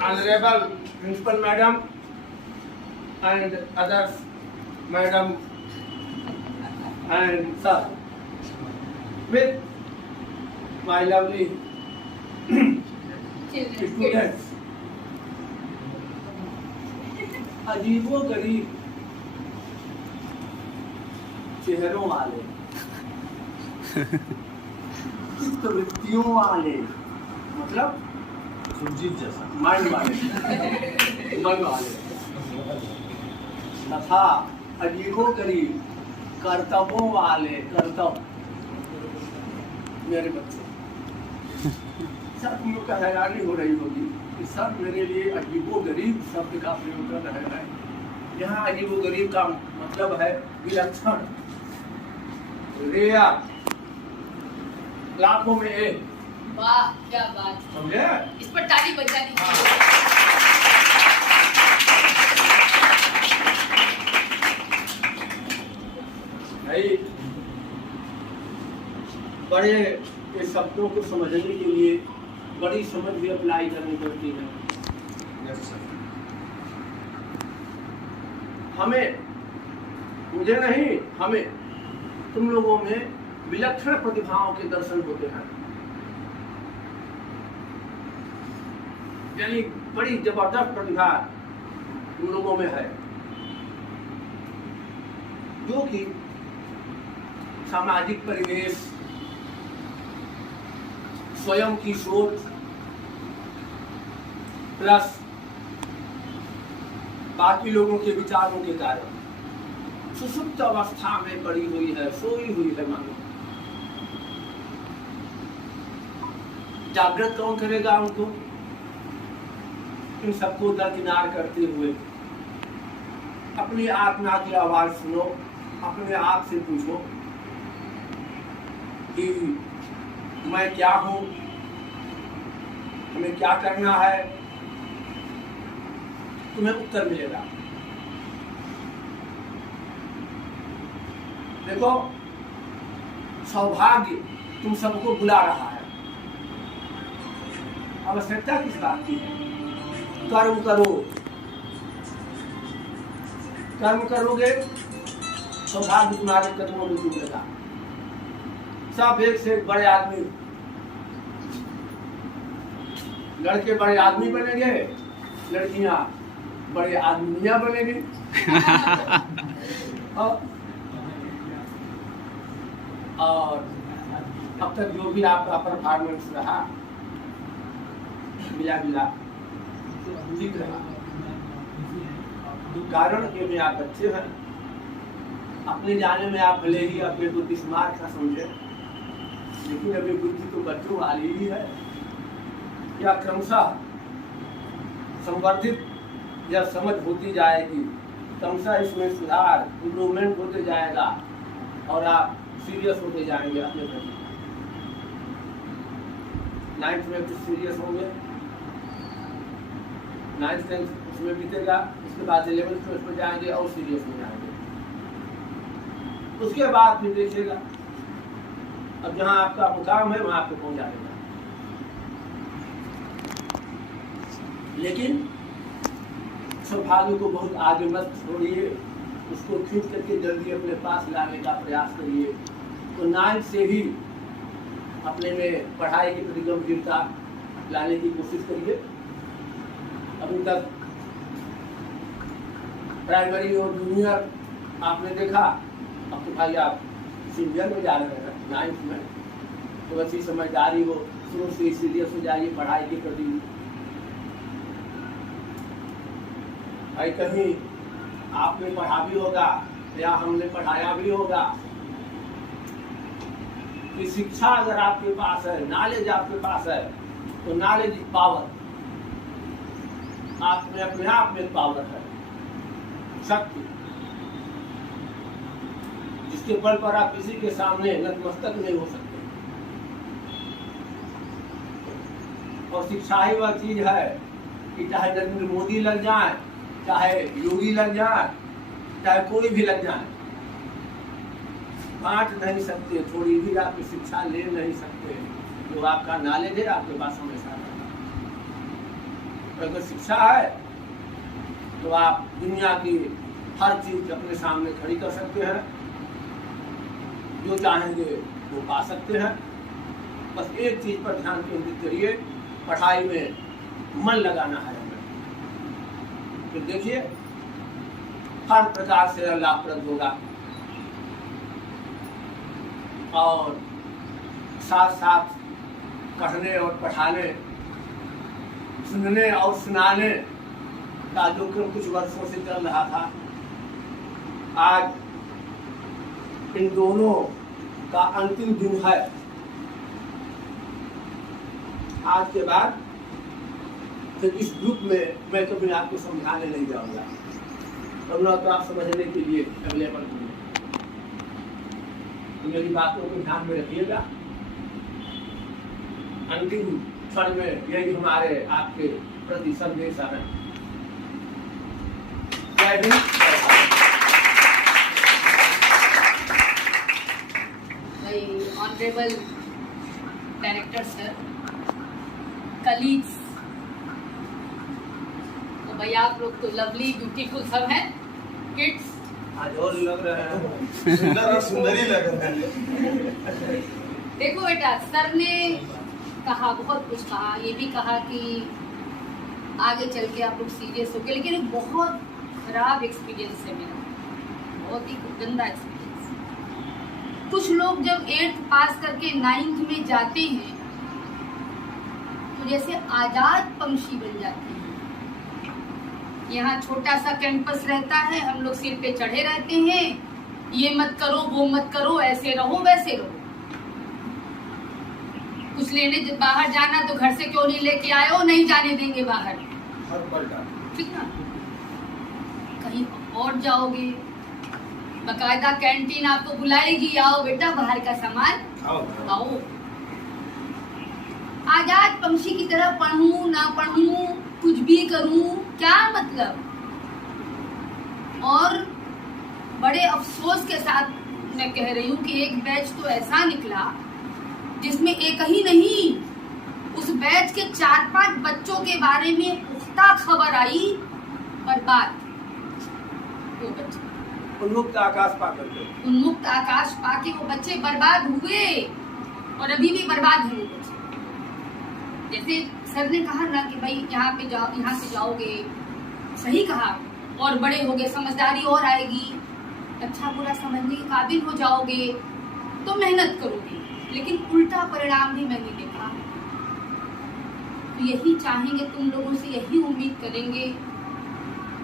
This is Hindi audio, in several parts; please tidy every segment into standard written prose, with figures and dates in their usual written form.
Honorable Principal Madam and others, Madam and Sir, with my lovely students, अजीबो गरीब चेहरों वाले, वृत्तियों वाले, मतलब सुरजीत जैसा माइंड वाले, मन वाले तथा अजीबो गरीब कर्तव्यों वाले, कर्तव्य मेरे बच्चे। सर तुम लोग का हैरानी हो रही होगी कि सर मेरे लिए अजीबो गरीब शब्द का प्रयोग कर रहे हैं। यहाँ अजीबो गरीब का मतलब है विलक्षण, रेयर, लाखों में एक। वाह क्या बात, समझे? इस पर ताली बजा दीजिए। नहीं, बड़े ये शब्दों को समझने के लिए बड़ी समझ भी अप्लाई करनी पड़ती है। हमें, मुझे नहीं, हमें, तुम लोगों में विलक्षण प्रतिभाओं के दर्शन होते हैं, यानी बड़ी जबरदस्त प्रतिभा तुम लोगों में है, जो कि सामाजिक परिवेश, स्वयं की सोच प्लस बाकी लोगों के विचारों के कारण सुषुप्त अवस्था में पड़ी हुई है, सोई हुई है मानो। जागृत कौन करेगा उनको? इन सबको दरकिनार करते हुए अपनी आत्मा की आवाज सुनो, अपने आप से पूछो कि मैं क्या हूं, हमें क्या करना है, तुम्हें उत्तर मिलेगा। देखो, सौभाग्य तुम सबको बुला रहा है। आवश्यकता किस बात की है? कर्म करो, कर्म करोगे सौभाग्य तुम्हारे कदमों में जुड़ेगा। सब एक से एक बड़े आदमी, लड़के बड़े आदमी बनेंगे, लड़कियां बड़े आदमियां बनेंगी। और अब तक जो भी आपका परफॉर्मेंस रहा मिला मिला ठीक रहा। कारण ये में आप बच्चे हैं, अपने जाने में आप भले ही अपने को स्मार्ट का समझे, लेकिन अभी बुद्धि तो बच्चों वाली ही है। या क्रमशः संवर्धित या समझ होती जाएगी, क्रमशः इसमें सुधार इम्प्रूवमेंट होते जाएगा और आप सीरियस होते जाएंगे अपने प्रति। 9th में कुछ सीरियस होंगे, 9th 10th उसमें बीतेगा, उसके बाद 11th में उसमें जाएंगे और सीरियस हो जाएंगे। उसके बाद फिर देखिएगा, अब जहाँ आपका मुकाम है वहाँ आपको पहुँचा देगा। लेकिन सौभाग्य को बहुत आगे मत छोड़िए, उसको खींच करके जल्दी अपने पास लाने का प्रयास करिए। तो 9th से ही अपने में पढ़ाई की प्रति गंभीरता लाने की कोशिश करिए। अभी तक प्राइमरी और जूनियर आपने देखा, अब तो भाई आप सीनियर में जा रहे हैं 9th में, तो अच्छी समझदारी हो, शुरू से सीरियस हो जाइए पढ़ाई के प्रति। भाई कहीं आपने पढ़ा भी होगा या हमने पढ़ाया भी होगा कि शिक्षा अगर आपके पास है, नॉलेज आपके पास है, तो नॉलेज इज पावर। आप में अपने आप में पावर है, शक्ति, जिसके बल पर आप किसी के सामने नतमस्तक नहीं हो सकते। और शिक्षा ही वह चीज है कि चाहे नरेंद्र मोदी लग जाए, चाहे योगी लग जाए, चाहे कोई भी लग जाए, बांट नहीं सकते, थोड़ी भी आप शिक्षा ले नहीं सकते। जो आपका नॉलेज है आपके पास हमेशा रहेगा। अगर शिक्षा है तो आप दुनिया की हर चीज अपने सामने खड़ी कर सकते हैं, जो चाहेंगे वो पा सकते हैं। बस एक चीज पर ध्यान केंद्रित करिए, पढ़ाई में मन लगाना है हमें। तो देखिए हर प्रकार से लाभप्रद होगा, और साथ साथ पढ़ने और पढ़ाने, सुनने और सुनाने का जो क्रम कुछ वर्षों से चल रहा था, आज इन दोनों का अंतिम दिन है। आज के बाद फिर इस ग्रुप में मैं कभी आपको समझाने नहीं जाऊंगा, और तो आप समझने के लिए अवेलेबल हूँ। तो मेरी बातों को ध्यान में रखिएगा। अंतिम क्षण में यही हमारे आपके प्रति संदेश है। जय हिंद, जय Bharat. Honourable director sir, colleagues, तो भाई आप लोग तो लवली ब्यूटीफुल सब हैं, किड्स आज और लग रहे हैं सुंदर ही लग रहे हैं। देखो बेटा, सर ने कहा, बहुत कुछ कहा, ये भी कहा कि आगे चल के आप लोग सीरियस हो गए, लेकिन एक बहुत खराब एक्सपीरियंस है मेरा, बहुत ही गंदा एक्सपीरियंस। कुछ लोग जब 8th पास करके 9th में जाते हैं तो जैसे आजाद पंछी बन जाते हैं। यहाँ छोटा सा कैंपस रहता है, हम लोग सिर पे चढ़े रहते हैं, ये मत करो वो मत करो, ऐसे रहो वैसे रहो। कुछ लेने बाहर जाना तो घर से क्यों नहीं लेके आए हो, नहीं जाने देंगे बाहर, ठीक ना। कहीं और जाओगे, बकायदा कैंटीन आपको बुलाएगी, आओ बेटा बाहर का सामान आओ। आजाद पंछी की तरह पढ़ूं ना पढ़ूं, कुछ भी करूं, क्या मतलब। और बड़े अफसोस के साथ मैं कह रही हूँ कि एक बैच तो ऐसा निकला जिसमें एक ही नहीं, उस बैच के 4-5 बच्चों के बारे में पुख्ता खबर आई, बर्बाद वो बच्चे, उन्मुक्त आकाश पाकर के। उन्मुक्त आकाश पाके वो बच्चे बर्बाद हुए, और अभी भी बर्बाद हैं वो बच्चे। जैसे सर ने कहा ना कि भाई यहाँ पे जाओ, यहाँ से जाओगे, सही कहा, और बड़े होगे, समझदारी और आएगी, अच्छा बुरा समझने के काबिल हो जाओगे, तो मेहनत करोगे। लेकिन उल्टा परिणाम भी मैंने देखा। तो यही चाहेंगे तुम लोगों से, यही उम्मीद करेंगे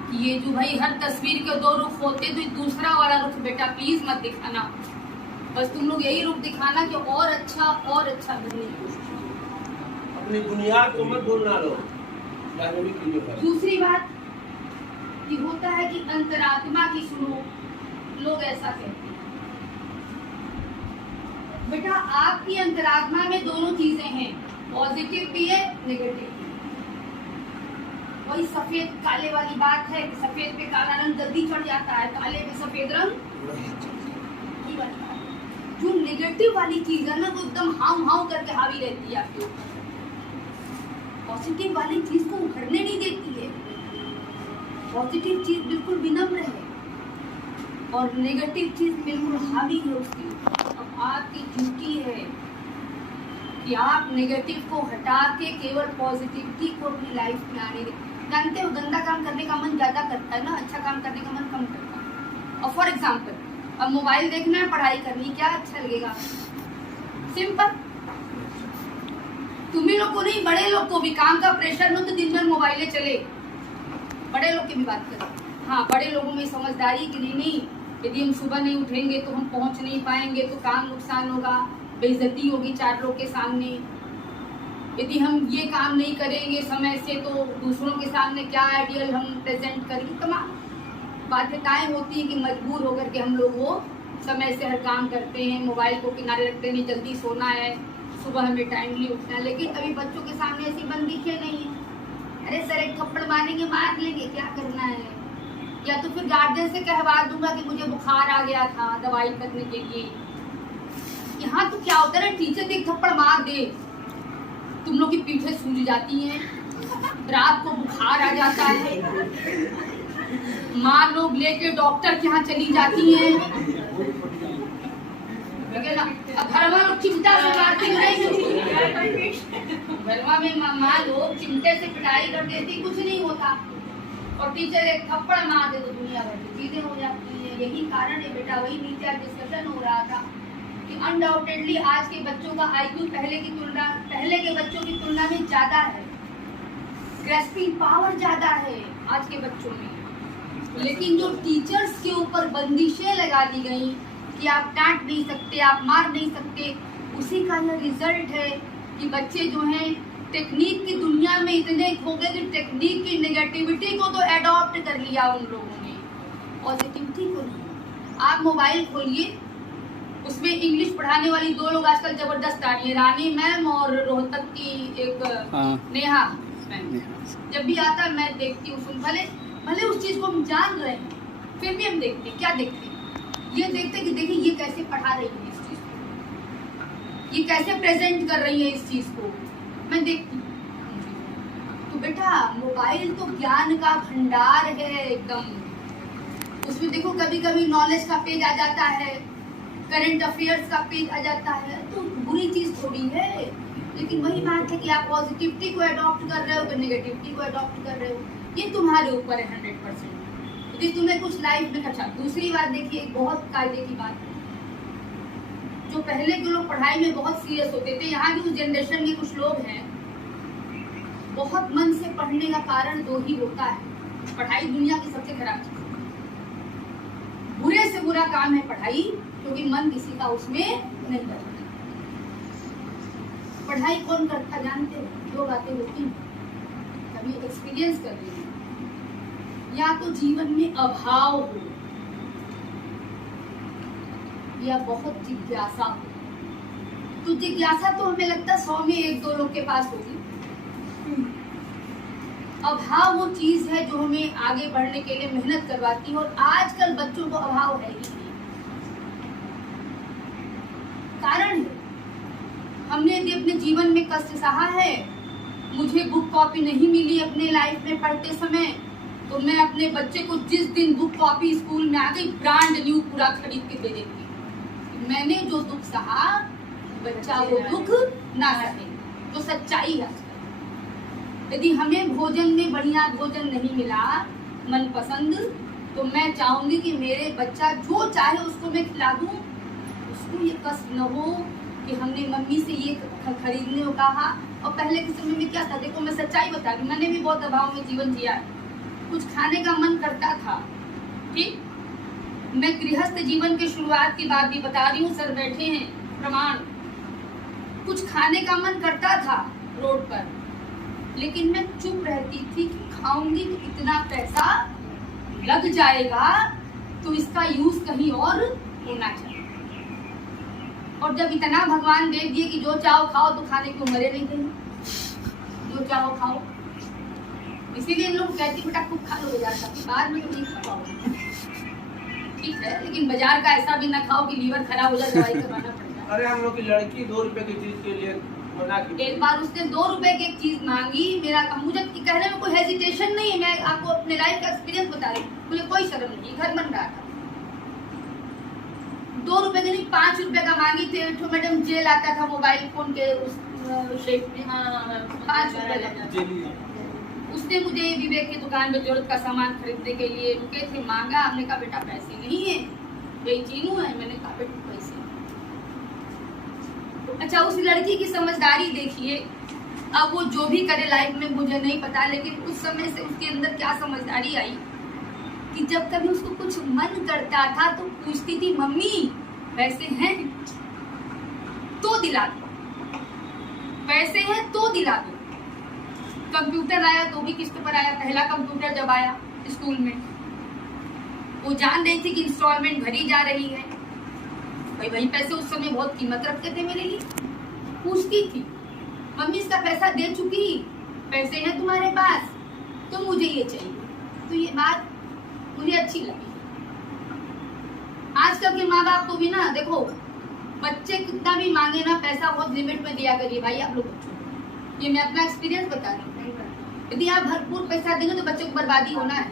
कि ये जो भाई हर तस्वीर के 2 रुख होते, तो दूसरा वाला रुख बेटा प्लीज मत दिखाना। बस तुम लोग यही रुख दिखाना कि और अच्छा बनने की कोशिश करो। अपनी बुनियाद को मत भूलना लो। दूसरी बात कि होता है कि अंतरात्मा की सुनो, लोग ऐसा कहते हैं। बेटा आपकी अंतरात्मा में दोनों चीजें हैं, पॉजिटिव भी है, नेगेटिव भी। वही सफेद काले वाली बात है कि सफेद पे काला रंग जल्दी चढ़ जाता है, काले पे सफेद रंग नहीं बनता है। जो नेगेटिव वाली चीज है ना, वो एकदम हाउ करके हावी रहती है आपके ऊपर। पॉजिटिव वाली चीज को उखड़ने नहीं देती है। पॉजिटिव चीज बिल्कुल विनम्र है और नेगेटिव चीज बिल्कुल हावी है उसकी। अब आपकी ड्यूटी है कि आप नेगेटिव को हटा के केवल पॉजिटिविटी को अपनी लाइफ में आने दें। जानते हो, गंदा काम करने का मन ज्यादा करता है ना, अच्छा काम करने का मन कम करता है। और फॉर एग्जाम्पल, अब मोबाइल देखना है, पढ़ाई करनी, क्या अच्छा लगेगा? सिंपल। तुम्ही लोग को नहीं, बड़े लोग को भी काम का प्रेशर लो तो दिन भर मोबाइलें चले। बड़े लोग की भी बात करें, हाँ, बड़े लोगों में समझदारी कि नहीं, यदि हम सुबह नहीं उठेंगे तो हम पहुंच नहीं पाएंगे, तो काम नुकसान होगा, बेइज्जती होगी 4 लोग के सामने। यदि हम ये काम नहीं करेंगे समय से तो दूसरों के सामने क्या आइडियल हम प्रेजेंट करेंगे। तमाम बाध्यताएं होती हैं कि मजबूर होकर के हम लोग वो समय से हर काम करते हैं, मोबाइल को किनारे रखते हैं, जल्दी सोना है, सुबह हमें टाइमली उठना है। लेकिन अभी बच्चों के सामने ऐसी बंदिशें नहीं है। अरे सर एक थप्पड़ मारेंगे, मार लेंगे, क्या करना है? या तो फिर गार्जियन से कहवा दूंगा कि मुझे बुखार आ गया था, दवाई करने के लिए। यहाँ तो क्या होता है, टीचर एक थप्पड़ मार दे, तुम लोग की पीठें सूज जाती हैं। रात को बुखार आ जाता है, माँ लोग लेके डॉक्टर के यहाँ चली जाती हैं, घरवा लोग चिंता से मारती नहीं, घरवा में माँ लोग चिंता से पिटाई कर देती, कुछ नहीं होता, और टीचर एक थप्पड़ मार दे तो दुनिया भर की चीजें हो जाती है। यही कारण है बेटा, वही नीचे आज डिस्कशन हो रहा था कि अनडाउटेडली आज के बच्चों का IQ पहले के बच्चों की तुलना में ज्यादा है, ग्रेस्पिंग पावर ज्यादा है आज के बच्चों में। लेकिन जो टीचर्स के ऊपर बंदिशें लगा दी गई कि आप डांट नहीं सकते, आप मार नहीं सकते, उसी का यह रिजल्ट है कि बच्चे जो हैं टेक्निक की दुनिया में इतने खो गए कि टेक्निक की नेगेटिविटी को तो एडॉप्ट कर लिया उन लोगों ने, पॉजिटिविटी को नहीं। आप मोबाइल खोलिए, उसमें इंग्लिश पढ़ाने वाली 2 लोग आजकल जबरदस्त आ रही है, रानी मैम और रोहतक की एक नेहा मैम। जब भी आता मैं देखती हूँ, भले उस चीज को हम जान रहे हैं, फिर भी हम देखते हैं। क्या देखते हैं? ये देखते कि देखिए ये कैसे पढ़ा रही है इस चीज को, ये कैसे प्रेजेंट कर रही है इस चीज को, मैं देखती हूँ। तो बेटा मोबाइल तो ज्ञान का भंडार है एकदम। उसमें देखो कभी कभी नॉलेज का पेज आ जाता है, करंट अफेयर्स का पेज आ जाता है, तो बुरी चीज थोड़ी है। लेकिन वही बात है कि आप पॉजिटिविटी को अडॉप्ट कर रहे हो कि नेगेटिविटी को अडॉप्ट कर रहे हो, ये तुम्हारे ऊपर है 100%। यदि तुम्हें कुछ लाइफ में अच्छा। दूसरी बात देखिए, एक बहुत कायदे की बात है, जो पहले के लोग पढ़ाई में बहुत सीरियस होते थे, यहाँ भी उस जनरेशन के कुछ लोग हैं बहुत मन से पढ़ने का कारण 2 ही होता है। पढ़ाई दुनिया की सबसे खराब चीज है, बुरे से बुरा काम है पढ़ाई, क्योंकि मन किसी का उसमें नहीं करता। पढ़ाई कौन करता जानते हो? लोग आते होते हैं, कभी एक्सपीरियंस कर रहे हैं, या तो जीवन में अभाव हो या बहुत जिज्ञासा हो। तो जिज्ञासा तो हमें लगता है 100 में 1-2 लोग के पास होगी। अभाव वो चीज है जो हमें आगे बढ़ने के लिए मेहनत करवाती है, और आजकल बच्चों को अभाव है ही नहीं। कारण है हमने यदि अपने जीवन में कष्ट सहा है, मुझे बुक कॉपी नहीं मिली अपने लाइफ में पढ़ते समय, तो मैं अपने बच्चे को जिस दिन बुक कॉपी स्कूल में आ गई ब्रांड न्यू पूरा खरीद के दे देती। मैंने जो दुख सहा बच्चा वो दुख ना सहे, तो सच्चाई है। यदि हमें भोजन में बढ़िया भोजन नहीं मिला मनपसंद, तो मैं चाहूंगी कि मेरे बच्चा जो चाहे उसको मैं खिला दूं, उसको ये कष्ट न हो कि हमने मम्मी से ये खरीदने को कहा। और पहले के समय में क्या था, देखो मैं सच्चाई बता रही हूँ, मैंने भी बहुत अभाव में जीवन जिया है। कुछ खाने का मन करता था, ठीक, मैं गृहस्थ जीवन के शुरुआत की बात भी बता रही हूँ, सर बैठे हैं प्रमाण। कुछ खाने का मन करता था रोड पर, लेकिन मैं चुप रहती थी कि खाऊंगी तो इतना पैसा लग जाएगा, तो इसका यूज कहीं और होना चाहिए। और जब इतना भगवान दे दिए कि जो चाहो खाओ, तो खाने की उम्र नहीं गई, जो चाहो खाओ। इसीलिए इन लोग कहती बेटा खूब खा लो बाजार का, बाद में तो नहीं खा पाओगे, ठीक है, लेकिन बाजार का ऐसा भी ना खाओ कि लीवर खराब हो जाए, दवाई करवाना पड़ जाए। अरे हम लोग की लड़की 2 रुपए की चीज के लिए मना की। एक बार उसने 2 रुपए की एक चीज मांगी, मुझे कहने में कोई हेजिटेशन नहीं है, मैं आपको अपने लाइफ का एक्सपीरियंस बता रही हूँ, मुझे कोई शर्म नहीं, घर बन रहा था। 2 रुपए के नहीं 5 रुपए का मांगी थे, तो मैडम जेल आता था मोबाइल फोन के उस शेप में, 5 रुपए। उसने मुझे विवेक की दुकान में जरूरत का सामान खरीदने के लिए रुके थे, मांगा, हमने कहा बेटा पैसे नहीं है, बेचीनू है, मैंने कहा बेटा पैसे। अच्छा, उस लड़की की समझदारी देखिए, अब वो जो भी करे लाइफ में मुझे नहीं पता, लेकिन उस समय से उसके अंदर क्या समझदारी आई कि जब कभी उसको कुछ मन करता था तो पूछती थी मम्मी पैसे हैं तो दिला दो, पैसे हैं तो दिला दो। कंप्यूटर आया तो भी किस्त पर आया, पहला कंप्यूटर जब आया स्कूल में, वो जान रही थी कि इंस्टॉलमेंट भरी जा रही है, भाई वही पैसे उस समय बहुत कीमत रखते थे मेरे लिए। पूछती थी मम्मी इसका पैसा दे चुकी, पैसे हैं तुम्हारे पास, तो मुझे ये चाहिए। तो ये बात मुझे अच्छी लगी। आजकल के माँ बाप को भी ना देखो, बच्चे कितना भी मांगे ना पैसा बहुत लिमिट में दिया करिए भाई आप लोग बच्चों को। ये मैं अपना एक्सपीरियंस बता रही हूँ। यदि आप भरपूर पैसा देंगे तो बच्चों को बर्बादी होना है।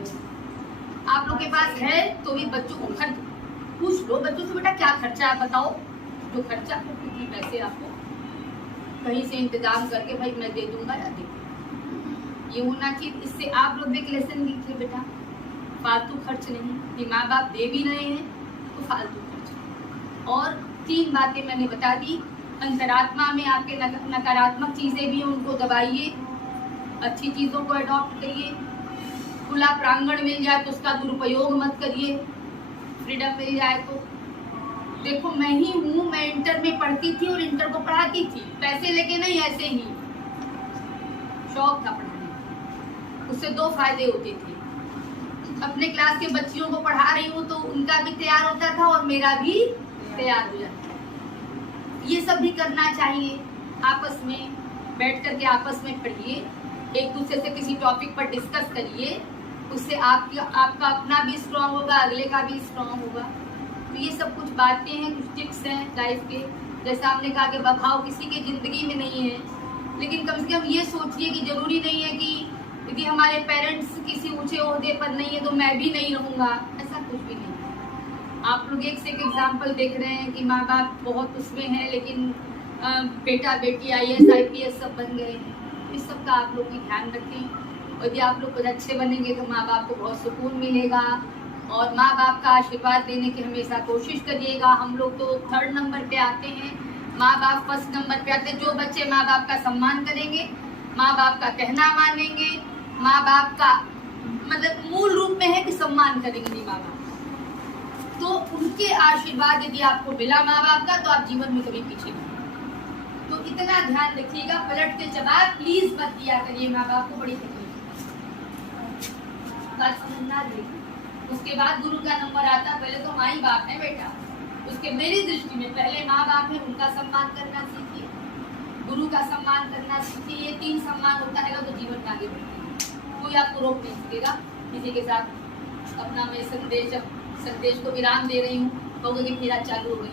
आप लोग के पास है तो भी बच्चों को खर्च पूछ लो बच्चों से, बेटा क्या खर्चा है बताओ, जो खर्चा हो कितने पैसे आपको कहीं से इंतजाम करके भाई मैं दे दूंगा या दे, ये होना चाहिए। इससे आप लोग भी एक लेसन लिखिए बेटा, फालतू खर्च नहीं, कि माँ बाप दे भी रहे हैं तो फालतू खर्च। और 3 बातें मैंने बता दी, अंतरात्मा में आपके नकारात्मक चीजें भी हैं उनको दबाइए, अच्छी चीजों को अडॉप्ट करिए, खुला प्रांगण मिल जाए तो उसका दुरुपयोग मत करिए, फ्रीडम मिल जाए तो। देखो मैं ही हूँ, मैं इंटर में पढ़ती थी और इंटर को पढ़ाती थी, पैसे लेके नहीं, ऐसे ही शौक था पढ़ाने। उससे 2 फायदे होते थे, अपने क्लास के बच्चियों को पढ़ा रही हूँ तो उनका भी तैयार होता था और मेरा भी तैयार हो जाता था। ये सब भी करना चाहिए, आपस में बैठ करके आपस में पढ़िए, एक दूसरे से किसी टॉपिक पर डिस्कस करिए, उससे आपका अपना भी स्ट्रांग होगा, अगले का भी स्ट्रांग होगा। तो ये सब कुछ बातें हैं, कुछ टिप्स हैं लाइफ के। जैसा आपने कहा कि बभाव किसी की जिंदगी में नहीं है, लेकिन कम से कम ये सोचिए कि जरूरी नहीं है कि यदि हमारे पेरेंट्स किसी ऊंचे ओहदे पर नहीं है तो मैं भी नहीं रहूँगा, ऐसा कुछ भी नहीं है। आप लोग एक से एक एग्जाम्पल देख रहे हैं कि माँ बाप बहुत उसमें हैं, लेकिन बेटा बेटी IAS IPS सब बन गए हैं। इस सब का आप लोग भी ध्यान रखें, और यदि आप लोग कुछ अच्छे बनेंगे तो माँ बाप को बहुत सुकून मिलेगा, और माँ बाप का आशीर्वाद देने की हमेशा कोशिश करिएगा। हम लोग तो 3rd नंबर पे आते हैं, माँ बाप 1st नंबर पे आते हैं। जो बच्चे माँ बाप का सम्मान करेंगे, माँ बाप का कहना मानेंगे, माँ बाप का मतलब मूल रूप में है कि सम्मान करेंगे माँ बाप, तो उनके आशीर्वाद यदि आपको मिला माँ बाप का तो आप जीवन में कभी पीछे नहीं। तो इतना ध्यान रखिएगा, पलट के जवाब प्लीज मत दिया करिए माँ बाप को, बड़ी तकलीफ बात समझना देखिए। उसके बाद गुरु का नंबर आता, पहले तो माँ ही बाप है बेटा, उसके मेरी दृष्टि में पहले माँ बाप है, उनका सम्मान करना सीखिए, गुरु का सम्मान करना सीखिए। ये 3 सम्मान होता है तो जीवन में आगे बढ़ेगा, कोई आपको रोक नहीं सकेगा। किसी के साथ अपना मैं संदेश को विराम दे रही हूँ, कहोगे कि फिर चालू हो गई।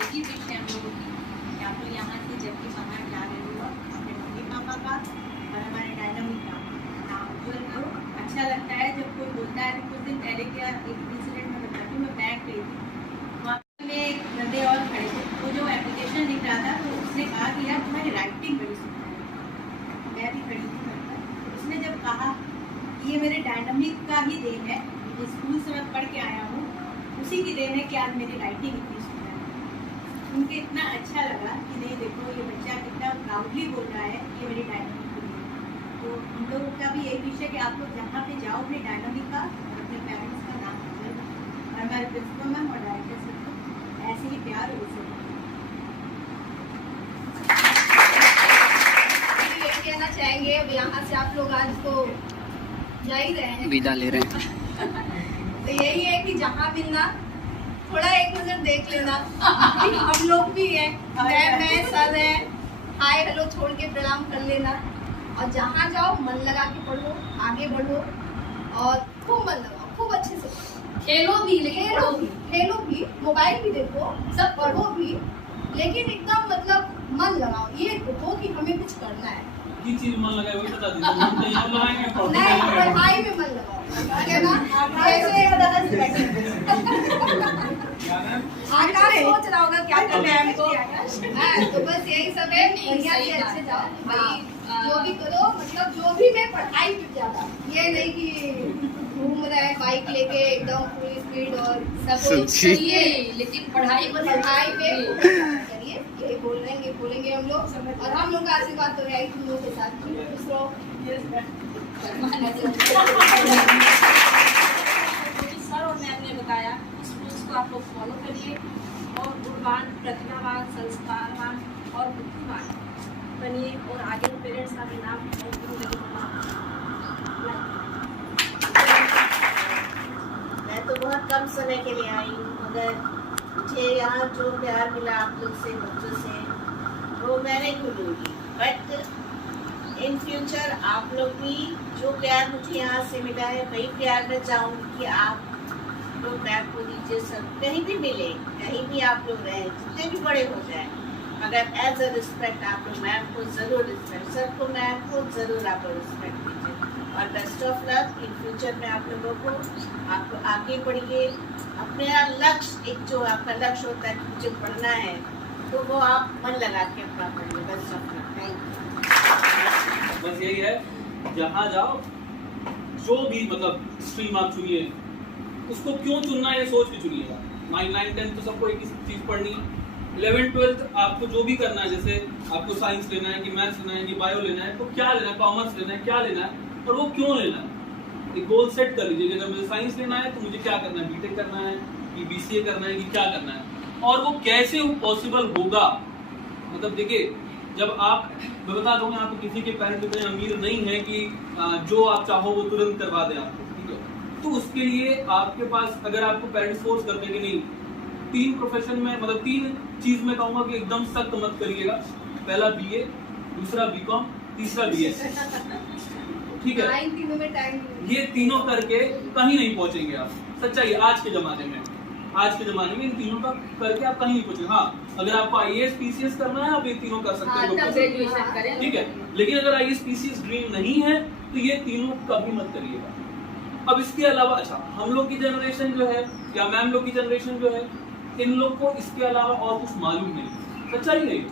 यही विषय हम लोगों की, आप लोग यहाँ से जब भी बाहर जा रहे हो अपने मम्मी पापा का और हमारे डायनामिक का तो अच्छा लगता है जब कोई बोलता है। कुछ दिन पहले क्या एक इंसिडेंट में बताती हूँ, मैं बैंक गई थी, वहाँ में एक बंदे और खड़े थे, वो जो एप्लीकेशन लिख रहा था तो उसने कहा कि यार तुम्हारी राइटिंग बड़ी सुंदर है। मैं भी खड़ी थी, उसने जब कहा कि ये मेरे डायनामिक का ही देन है, स्कूल से मैं पढ़ के आया हूँ, उसी की देन है कि आज मेरी राइटिंग इतनी सुंदर है। उनको इतना अच्छा लगा कि नहीं देखो ये बच्चा कितना प्राउडली बोल रहा है ये मेरी डायनामिक की देन है। तो हम लोगों का भी यही विषय कि आप लोग जहाँ पे जाओ अपने डायनामिक का और अपने पेरेंट्स का नाम लीजिए, और हमारे प्रिंसिपल मैम और डायरेक्टर सबको ऐसे ही प्यार हो सके। कहना चाहेंगे अब यहाँ से आप लोग आज तो जा ही रहे हैं, विदा ले रहे हैं तो यही है कि जहाँ भी ना थोड़ा एक नजर देख लेना हम लोग भी हैं, मैं सब है, हाय हेलो छोड़ के प्रणाम कर लेना, और जहाँ जाओ मन लगा के पढ़ो, आगे बढ़ो और खूब मन लगाओ, खूब अच्छे से खेलो भी, मोबाइल भी देखो, सब पढ़ो भी, लेकिन एकदम मतलब मन लगाओ, ये देखो कि हमें कुछ करना है। की चीज मन लगाए वही बता दीजिए, हम तो यहाँ लगाएंगे नहीं, पढ़ाई में मन लगाओ, ठीक है ना? आकाश सोच रहा होगा क्या करना है हमको, तो बस यही सब है, बढ़िया से अच्छे जाओ, जो भी करो, मतलब जो भी मैं पढ़ाई पे ज्यादा, ये नहीं कि घूम रहा है बाइक लेके एकदम फुल स्पीड और सब चाहिए, लेकिन पढ़ाई पे करिए, ये बोलेंगे हम लोग, और हम लोग का आशीर्वाद तो है तुम लोग के साथ। दूसरों सर और मैम ने बताया उस रूल्स को आप लोग फॉलो करिए, और गुणवान, प्रतिभावान, संस्कारवान और बुद्धिमान बनिए, और आगे पेरेंट्स का भी नाम मैं तो बहुत कम समय के लिए आई हूँ, मगर मुझे यहाँ जो प्यार मिला आप लोग से, बच्चों से, वो मैं नहीं भूलूंगी। बट इन फ्यूचर आप लोग भी जो प्यार मुझे यहाँ से मिला है वही प्यार मैं चाहूँगी कि आप लोग बैक को दीजिए। सब कहीं भी मिले, कहीं भी आप लोग रहें, जितने भी बड़े हो जाए, मगर एज अ रिस्पेक्ट आप लोग मैम को जरूर रिस्पेक्ट, सर को मैम को जरूर आप लोग रिस्पेक्ट कीजिए। और best of luck in future में आप लोगों को। आप आगे बढ़िए, अपने लक्ष्य, एक जो आपका लक्ष्य होता है कि मुझे पढ़ना है, तो वो आप मन लगा के अपना पढ़िए। Best of luck, thank you. बस यही है, जहाँ जाओ जो भी मतलब स्ट्रीम आप चुनिए, उसको क्यों चुनना है ये सोच के चुनिएगा। 9, 10 तो सबको एक ही चीज़ पढ़नी है। 11, 12 आपको जो भी करना है, जैसे आपको साइंस लेना है कि मैथ्स लेना है कि बायो लेना है, तो क्या लेना है, कॉमर्स लेना है, क्या लेना है और वो क्यों लेना है, एक गोल सेट कर लीजिए। अगर मुझे साइंस लेना है तो मुझे क्या करना है, बीटेक करना है कि बीसीए करना है कि क्या करना है, और वो कैसे पॉसिबल होगा। मतलब देखिए, जब आप, मैं बता दूंगा, यहाँ पे किसी के पेरेंट्स इतने अमीर नहीं है कि जो आप चाहो वो तुरंत करवा दें आपको, ठीक है। तो उसके लिए आपके पास, अगर आपको पेरेंट्स फोर्स करते हैं कि नहीं, 3 प्रोफेशन में, मतलब 3 चीज में कहूंगा कि एकदम सख्त मत करिएगा। पहला बीए, दूसरा बीकॉम, तीसरा बीएससी, ठीक है। तीनों में टाइम, ये तीनों करके कहीं नहीं पहुंचेंगे आप। सच्चाई आज के जमाने में, आज के जमाने में इन तीनों का करके आप कहीं नहीं पहुंचेंगे। हाँ, अगर आपको आईएएस पीसीएस करना है आप ये तीनों कर सकते हैं, ग्रेजुएशन करें, ठीक है। लेकिन अगर आईएएस पीसीएस ड्रीम नहीं है तो ये तीनों कभी मत करिएगा। अब इसके अलावा, अच्छा, हम लोग की जनरेशन जो है या मैम लोग की जनरेशन जो है, इन लोग को इसके अलावा और कुछ मालूम नहीं। सच्चाई नहीं,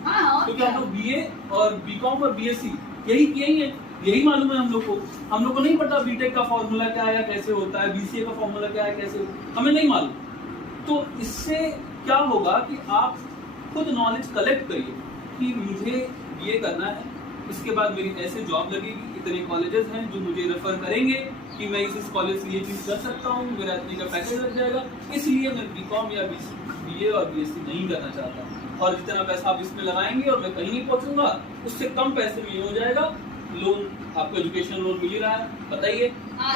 क्योंकि हम लोग बीए और बीकॉम और बीएससी यही है, यही मालूम है हम लोग को। हम लोग को नहीं पता बीटेक का फॉर्मूला क्या है, कैसे होता है, बीसीए का फॉर्मूला क्या है, कैसे, हमें नहीं मालूम। तो इससे क्या होगा कि आप खुद नॉलेज कलेक्ट करिए कि मुझे ये करना है, इसके बाद मेरी ऐसे जॉब लगेगी, इतने कॉलेजेस हैं जो मुझे रेफर करेंगे कि मैं इस कॉलेज से ये चीज़ कर सकता हूँ, मेरा इतने का पैकेज लग जाएगा, इसलिए मैं बीकॉम या बीए और बीएससी नहीं करना चाहता। और जितना पैसा आप इसमें लगाएंगे और मैं कहीं नहीं पहुंचूंगा, उससे कम पैसे में ये हो जाएगा। लोन, आपको एजुकेशन लोन मिल ही रहा है, बताइए।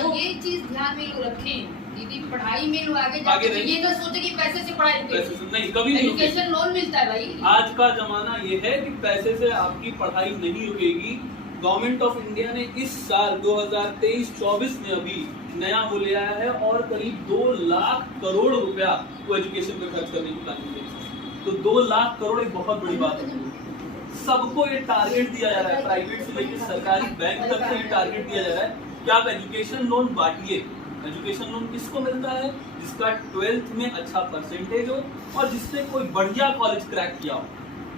तो ये चीज ध्यान में लोग रखें दीदी, पढ़ाई में लोग आगे जाके ये ना सोचे कि पैसे से पढ़ाई, पैसे से नहीं, कभी नहीं। एजुकेशन लोन मिलता है भाई। आज का जमाना ये है कि पैसे से आपकी पढ़ाई नहीं रुकेगी। गवर्नमेंट ऑफ इंडिया ने इस साल 2023-24 में अभी नया वो ले आया है और करीब 2 लाख करोड़ रुपया वो एजुकेशन पे खर्च करने की प्लानिंग है। तो 2 लाख करोड़ एक बहुत बड़ी बात है। सबको ये टारगेट दिया जा रहा है, प्राइवेट से लेकर सरकारी बैंक तक को ये टारगेट दिया जा रहा है कि आप एजुकेशन लोन बांटिए। एजुकेशन लोन किसको मिलता है? जिसका 12th में अच्छा परसेंटेज हो और जिसने कोई बढ़िया कॉलेज क्रैक किया हो।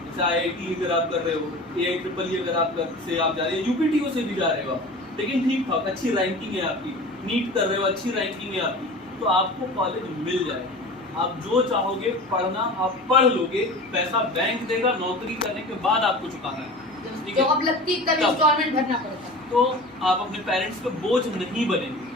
जैसे IIT अगर आप कर रहे हो, AIEEE अगर आप से आप जा रहे हो, UPTO से भी जा रहे हो, लेकिन ठीक ठाक अच्छी रैंकिंग है आपकी, नीट कर रहे हो, अच्छी रैंकिंग है आपकी, तो आपको कॉलेज मिल जाएगा। आप जो चाहोगे पढ़ना आप पढ़ लोगे, पैसा बैंक देगा, नौकरी करने के बाद आपको चुकाना है। जॉब लगती तब इंस्टॉलमेंट भरना पड़ता है। तो आप अपने पेरेंट्स पे बोझ नहीं बनेंगे,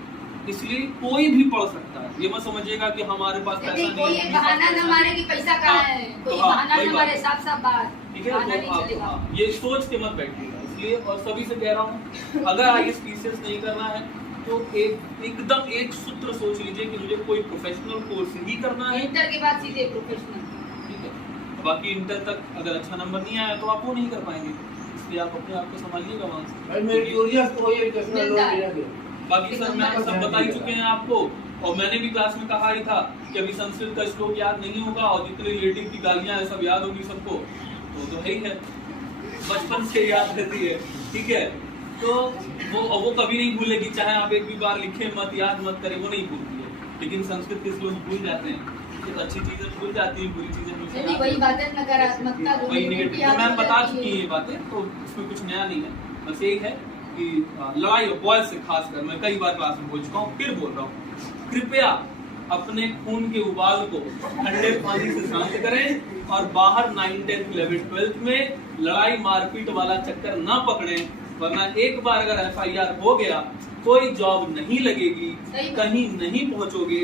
इसलिए कोई भी पढ़ सकता है। ये मत समझिएगा कि हमारे पास पैसा नहीं है, कोई बहाना न मारे कि पैसा कहाँ है, कोई बहाना न मारे, साफ बात, ठीक है। तो आप ये सोच के मत बैठिएगा। इसलिए और सभी से कह रहा हूँ, अगर IAS PCS नहीं करना है तो एकदम एक सूत्र सोच लीजिए कि मुझे कोई प्रोफेशनल कोर्स ही करना है। इंटर के बाद सीधे प्रोफेशनल, ठीक है। बाकी इंटर तक अगर अच्छा नंबर नहीं आया तो आप वो नहीं कर पाएंगे, इसलिए आप अपने आप को संभालिएगा वहाँ से। बाकी सर मैंने सब बता ही चुके हैं आपको, और मैंने भी क्लास में कहा ही था कि अभी संस्कृत का श्लोक याद नहीं होगा और जितने रिलेटिव की गालियां हैं सब याद होगी सबको, तो है ही है, बचपन से याद रहती है, ठीक है। तो वो कभी नहीं भूलेगी, चाहे आप एक भी बार लिखे मत, याद मत करें, वो नहीं भूलती है। लेकिन संस्कृत के श्लोक भूल जाते हैं, तो अच्छी चीजें भूल जाती हैं, बुरी चीजें वही बातें नकारात्मकता, वही निगेटिव। तो मैं बता चुकी है ये बातें, तो इसमें कुछ नया नहीं है। बस यही है कि लड़ाई बॉयज से खासकर, मैं कई बार क्लास में बोल चुका हूँ, फिर बोल रहा हूँ, कृपया अपने खून के उबाल को ठंडे पानी से शांत करें और बाहर 9, 10, 11, 12 में लड़ाई मारपीट वाला चक्कर ना पकड़ें, वरना एक बार अगर FIR हो गया कोई जॉब नहीं लगेगी, कहीं नहीं पहुंचोगे।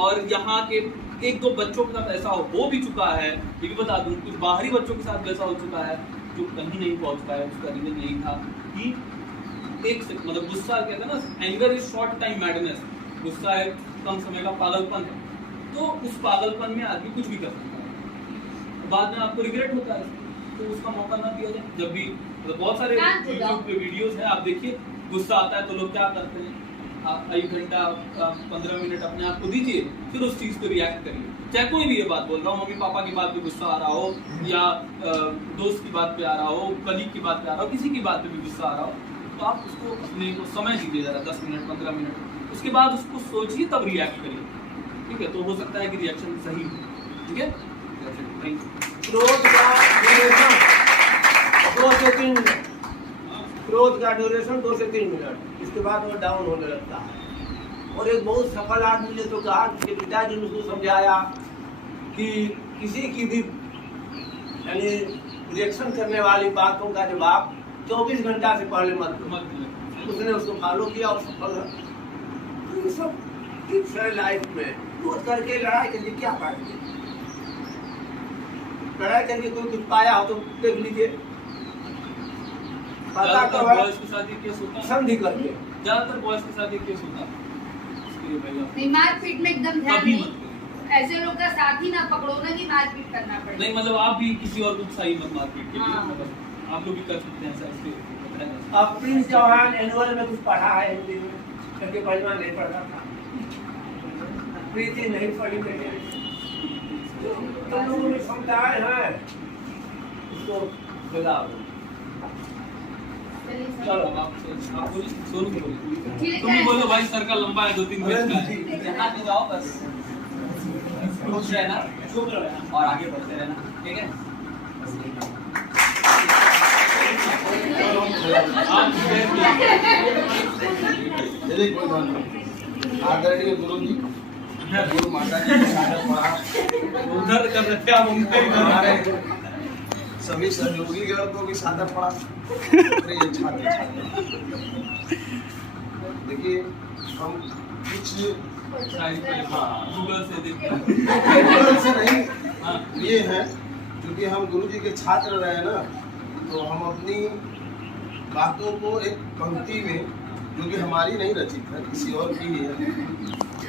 और यहाँ के 1-2 बच्चों के साथ ऐसा हो भी चुका है, ये भी बता दूं, कुछ बाहरी बच्चों के साथ ऐसा हो चुका है जो कहीं नहीं पहुंच पाया। उसका रीजन यही था कि मतलब गुस्सा कहते हैं ना, anger is short time madness, गुस्सा एक कम समय का पागलपन है। तो उस पागलपन में आदमी कुछ भी कर सकता है, बाद में आपको रिग्रेट होता है, तो उसका मौका ना दिया जाए। जब भी बहुत सारे YouTube पे वीडियोस हैं, आप देखिए, गुस्सा आता है तो लोग क्या करते हैं, आप 1 घंटा 15 मिनट अपने आप को दीजिए, फिर उस चीज पे रिएक्ट करिए। चाहे कोई भी ये बात बोल रहा हो, मम्मी पापा की बात पे गुस्सा आ रहा हो, या दोस्त की बात पे आ रहा हो, कलीग की बात पे आ रहा हो, किसी की बात पे भी गुस्सा आ रहा हो, तो आप उसको अपने को समय दीजिए जरा 10 मिनट 15 मिनट, उसके बाद उसको सोचिए तब रिएक्ट करिए। ठीक है, तो हो सकता है कि रिएक्शन सही हो। ठीक है, थैंक यू। क्रोध का ड्यूरेशन 2 से 3 मिनट, क्रोध का ड्यूरेशन 2 से 3 मिनट, इसके बाद वो डाउन होने लगता है। और एक बहुत सफल आदमी ने तो कहा कि पिताजी ने उसको समझाया कि किसी की भी यानी रिएक्शन करने वाली बातों का जवाब 24 घंटा से पहले मत दो। उसने उसको फॉलो किया और सफल है। तो ये सब टिप्स है लाइफ में। क्रोध करके लड़ाई करके क्या पाएंगे? लड़ाई करके कोई कुछ पाया हो तो देख लीजिए, पता तो है बॉयज के साथ ये केस होता है, संधि करके। ज्यादातर बॉयज के साथ ये केस होता है। इसके लिए भाई आप नहीं, मारपीट में एकदम ध्यान कभी नहीं, मत करिए। ऐसे लोग का साथ ही ना पकड़ो ना कि मारपीट करना पड़े। नहीं, मतलब आप भी किसी और को सही मत मारपीट के लिए, हाँ। मतलब आप लोग भी कर सकते हैं ऐसा। इसके अब प्रिंस चौहान एनुअल में कुछ पढ़ा है हिंदी में, क्योंकि परिमा नहीं पढ़ा था, प्रीति नहीं पढ़ी मैंने। तुम लोगों में क्षमताएं हैं, उसको लगाओ। चलो अब आप बोलिए, सोनू बोलिए। ठीक है। तुम भी बोलो भाई, सर का लंबा है 2-3 पेज का है। यहाँ पे जाओ बस, खुश रहना, चुप रहना और आगे बढ़ते रहना, ठीक है। आप चलिए कोई बात नहीं। आदरणीय गुरु जी, गुरु माता जी के साथ पढ़ा, उधर कर रहे थे आप, उनका ही कर रहे थे। सभी सहयोगी गण को भी सादर पड़ा। प्रिय छात्र देखिए, हम कुछ गूगल से देखते हैं। टेक्निकल से नहीं, हाँ। ये है क्योंकि हम गुरु जी के छात्र रहे ना, तो हम अपनी बातों को एक पंक्ति में, जो कि हमारी नहीं रचित है, किसी और की है,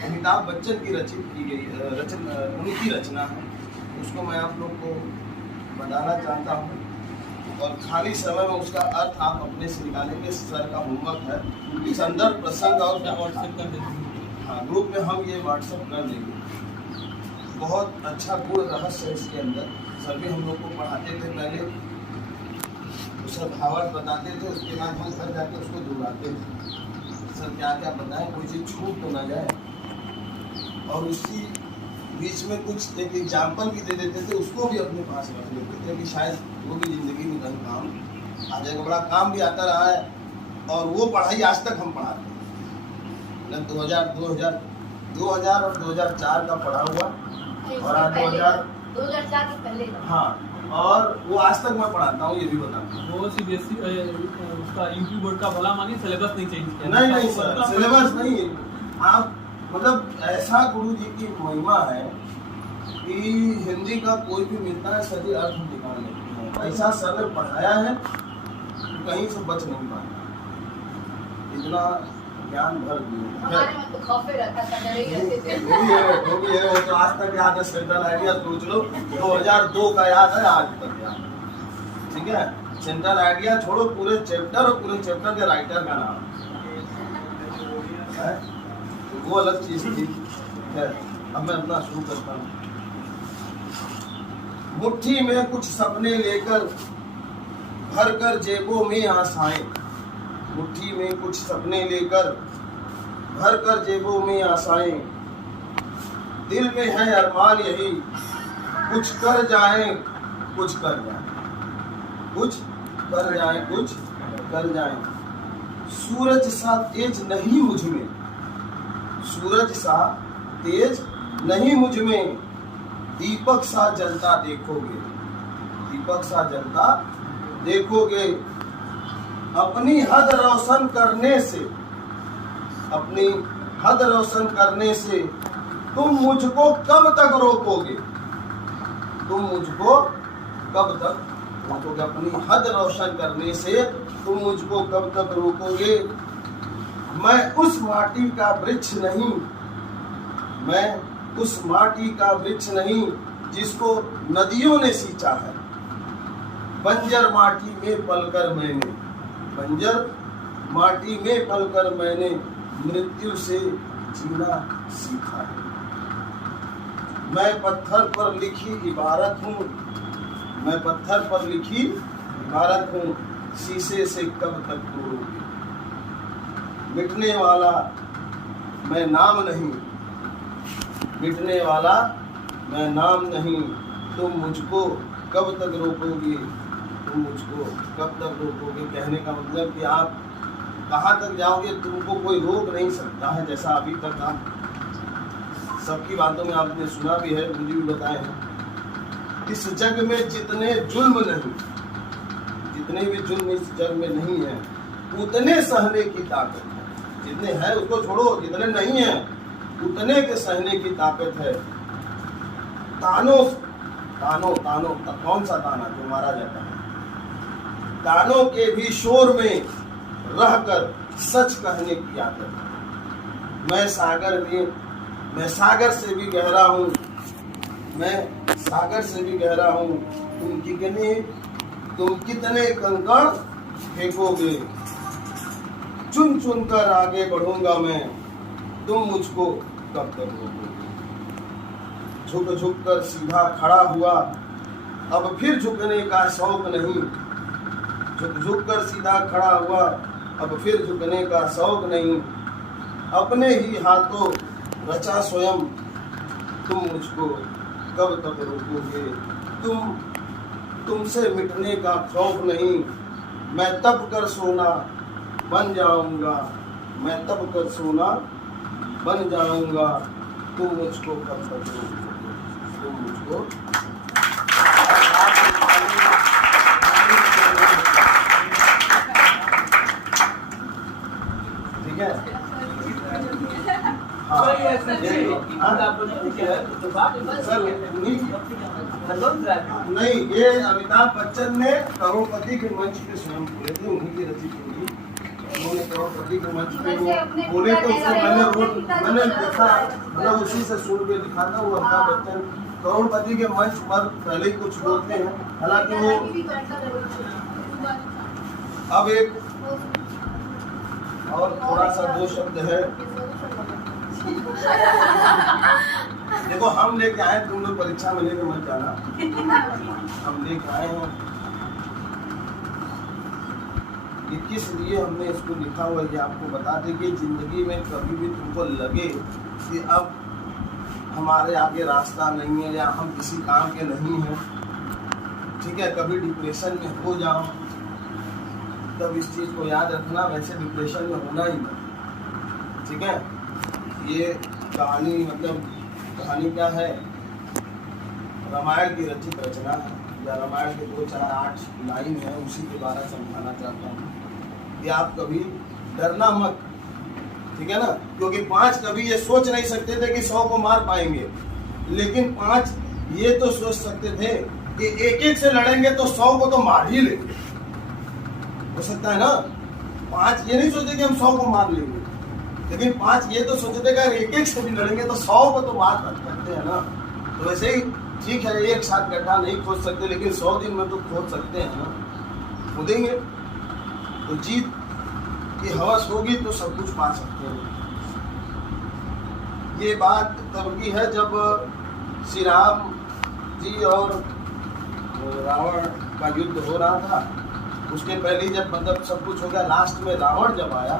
अमिताभ बच्चन की रचित की गई रचना, उनकी रचना है, उसको मैं आप लोग को बताना चाहता हूँ। और खाली समय में उसका अर्थ आप अपने से निकालेंगे। सर का होमवर्क है, संदर्भ प्रसंग और व्हाट्सएप कर देते हैं। हाँ, ग्रुप में हम ये व्हाट्सएप कर देंगे। बहुत अच्छा गुण रहस्य है इसके अंदर। सर भी हम लोग को पढ़ाते थे पहले, उसका भावार्थ बताते थे, उसके बाद हम घर जाके उसको दोहराते थे। सर क्या क्या बताएं, कोई चीज़ छूट तो ना जाए। और उसी बीच में कुछ एक एग्जाम्पल भी दे देते थे, उसको भी अपने पास रख लेते थे कि शायद वो भी ज़िंदगी में कहीं काम आ जाएगा। बड़ा काम भी आता रहा है, और वो पढ़ाई आज तक हम पढ़ाते हैं। न 2000 और 2004 का पढ़ा हुआ, और आज 2004 के पहले। हाँ, और वो आज तक मैं पढ़ाता हूँ, ये भी बताता हूँ। वो सीबीएसई उसका यूपी बोर्ड का भला मानिए, सिलेबस नहीं चेंज किया। नहीं सर, सिलेबस नहीं। आप मतलब ऐसा गुरु जी की महिमा है कि हिंदी का कोई भी मिलता है, सभी अर्थ निकाल लेते हैं। ऐसा सर ने पढ़ाया है कि कहीं से बच नहीं पाया, इतना ज्ञान भर दिया। हमारे में तो खौफे रहता था, डरे ही रहते थे। वो भी है, वो तो आज तक याद है। सेंट्रल आइडिया सोच लो, 2002 का याद है, आज तक याद है। ठीक है, सेंट्रल आइडिया छोड़ो, पूरे चैप्टर और पूरे चैप्टर के राइटर का नाम है, वो अलग चीज थी। अब मैं अपना शुरू करता हूँ। मुट्ठी में कुछ सपने लेकर, भर कर जेबों में आशाएं। मुट्ठी में कुछ सपने लेकर, भर कर जेबों में आशाएं। दिल में है अरमान यही, कुछ कर जाएं, कुछ कर जाएं, कुछ कर जाएं, कुछ कर जाएं। सूरज सा तेज नहीं मुझ में, सूरज सा तेज नहीं मुझ में। दीपक सा जलता देखोगे, दीपक सा जलता देखोगे। अपनी हद रोशन करने से, अपनी हद रोशन करने से तुम मुझको कब तक रोकोगे, तुम मुझको कब तक रोकोगे। अपनी हद रोशन करने से तुम मुझको कब तक रोकोगे। मैं उस माटी का वृक्ष नहीं, मैं उस माटी का वृक्ष नहीं जिसको नदियों ने सींचा है। बंजर माटी में पलकर मैंने, बंजर माटी में पलकर मैंने मृत्यु से जीना सीखा है। मैं पत्थर पर लिखी इबारत हूँ, मैं पत्थर पर लिखी इबारत हूँ, शीशे से कब तक तोड़ोगे। मिटने वाला मैं नाम नहीं, मिटने वाला मैं नाम नहीं, तुम मुझको कब तक रोकोगे, तुम मुझको कब तक रोकोगे। कहने का मतलब कि आप कहाँ तक जाओगे, तुमको कोई रोक नहीं सकता है। जैसा अभी तक आप सबकी बातों में आपने सुना भी है, मुझे भी बताए हैं। इस जग में जितने जुल्म नहीं, जितने भी जुल्म इस जग में नहीं है, उतने सहने की ताकत है। जितने हैं उसको छोड़ो, जितने नहीं है उतने के सहने की ताकत है। तानों तानों तानों कौन सा ताना जो मारा जाता है, तानों के भी शोर में रहकर सच कहने की आदत है। मैं सागर से भी गहरा हूँ, मैं सागर से भी गहरा हूँ। तुम कितने कंकड़ फेंकोगे, चुन चुन कर आगे बढ़ूंगा मैं, तुम मुझको कब तक रोकोगे। झुक झुक कर सीधा खड़ा हुआ, अब फिर झुकने का शौक नहीं। झुक झुक कर सीधा खड़ा हुआ, अब फिर झुकने का शौक नहीं। अपने ही हाथों रचा स्वयं, तुम मुझको कब तक रोकोगे। तुमसे मिटने का खौफ नहीं, मैं तब कर सोना बन जाऊंगा, मैं तब कर सोना बन जाऊंगा, तुम मुझको कब तक रोकोगे, तुम मुझको। ठीक है, हाँ, नहीं, ये अमिताभ बच्चन ने करोड़पति के मंच पे स्वयं बोले थे, उन्हीं की रचित होगी। उन्होंने करोड़पति के मंच पे वो बोले तो उससे मैंने देखा, मतलब उसी से सुन के लिखा था। वो अमिताभ बच्चन करोड़पति के मंच पर पहले ही कुछ बोलते हैं, हालांकि वो अब एक और थोड़ा सा दो शब्द है। देखो, हम लेके आए, तुम लोग परीक्षा में लेके मत जाना, हम लेके आए हैं कि किस लिए हमने इसको लिखा हुआ है। ये आपको बता दें कि जिंदगी में कभी भी तुमको लगे कि अब हमारे आगे रास्ता नहीं है या हम किसी काम के नहीं हैं, ठीक है, कभी डिप्रेशन में हो जाओ, तब इस चीज़ को याद रखना, वैसे डिप्रेशन में होना ही नहीं। ठीक है, ये कहानी, मतलब कहानी क्या है, रामायण की रचित रचना है, या रामायण के 2, 4, 8 लाइन है, उसी के द्वारा समझाना चाहता हूँ कि आप कभी डरना मत। ठीक है ना, क्योंकि 5 कभी ये सोच नहीं सकते थे कि 100 को मार पाएंगे, लेकिन 5 ये तो सोच सकते थे कि एक से लड़ेंगे तो 100 को तो मार ही लेंगे। हो सकता है ना, 5 ये नहीं सोचते कि हम 100 को मार लेंगे, लेकिन 5 ये तो सोचते कि एक से भी लड़ेंगे तो 100 को तो मार सकते हैं ना। तो वैसे ही ठीक है, एक साथ गड्ढा नहीं खोद सकते, लेकिन 100 दिन में तो खोद सकते हैं ना, खोदेंगे तो जीत की हवस होगी तो सब कुछ पा सकते हैं। ये बात तब की है जब श्री राम जी और रावण का युद्ध हो रहा था। उसके पहले जब मतलब सब कुछ हो गया, लास्ट में रावण जब आया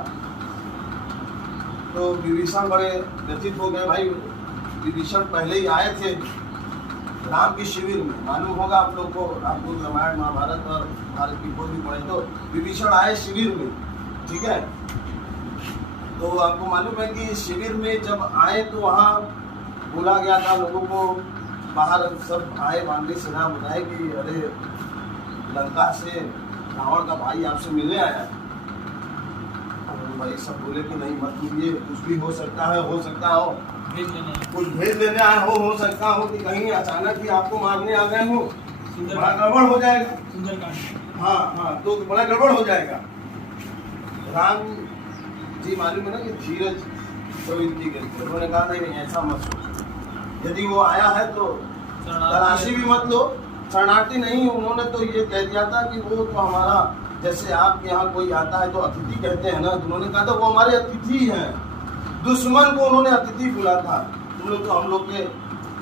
तो विभीषण बड़े व्यथित हो गए। भाई, विभीषण पहले ही आए थे राम की शिविर में, मालूम होगा आप लोग को, आप लोग रामायण महाभारत और भारत की कोई भी पढ़े तो विभीषण आए शिविर में। ठीक है, तो आपको मालूम है कि शिविर में जब आए तो वहाँ बोला गया था लोगों को, बाहर सब आए, वानरी सेना बताए कि अरे लंका से रावण का भाई आपसे मिलने आया। भाई सब बोले कि नहीं मत लीजिए, कुछ भी हो सकता है, हो सकता हो कुछ भेज लेने आए हो सकता हो कि कहीं अचानक ही आपको मारने आ गए हो, बड़ा गड़बड़ हो जाएगा। हाँ हाँ, तो बड़ा गड़बड़ हो जाएगा। राम जी मालूम है ना कि धीरज प्रवृत्ति के, उन्होंने कहा नहीं ऐसा मत सोचो, यदि वो आया है तो तलाशी भी मत लो, शरणार्थी नहीं। उन्होंने तो ये कह दिया था कि वो तो हमारा जैसे आपके यहाँ कोई आता है तो अतिथि कहते हैं ना, तो उन्होंने कहा था वो हमारे अतिथि हैं। दुश्मन को उन्होंने अतिथि बोला था। तुम लोग तो हम लोग के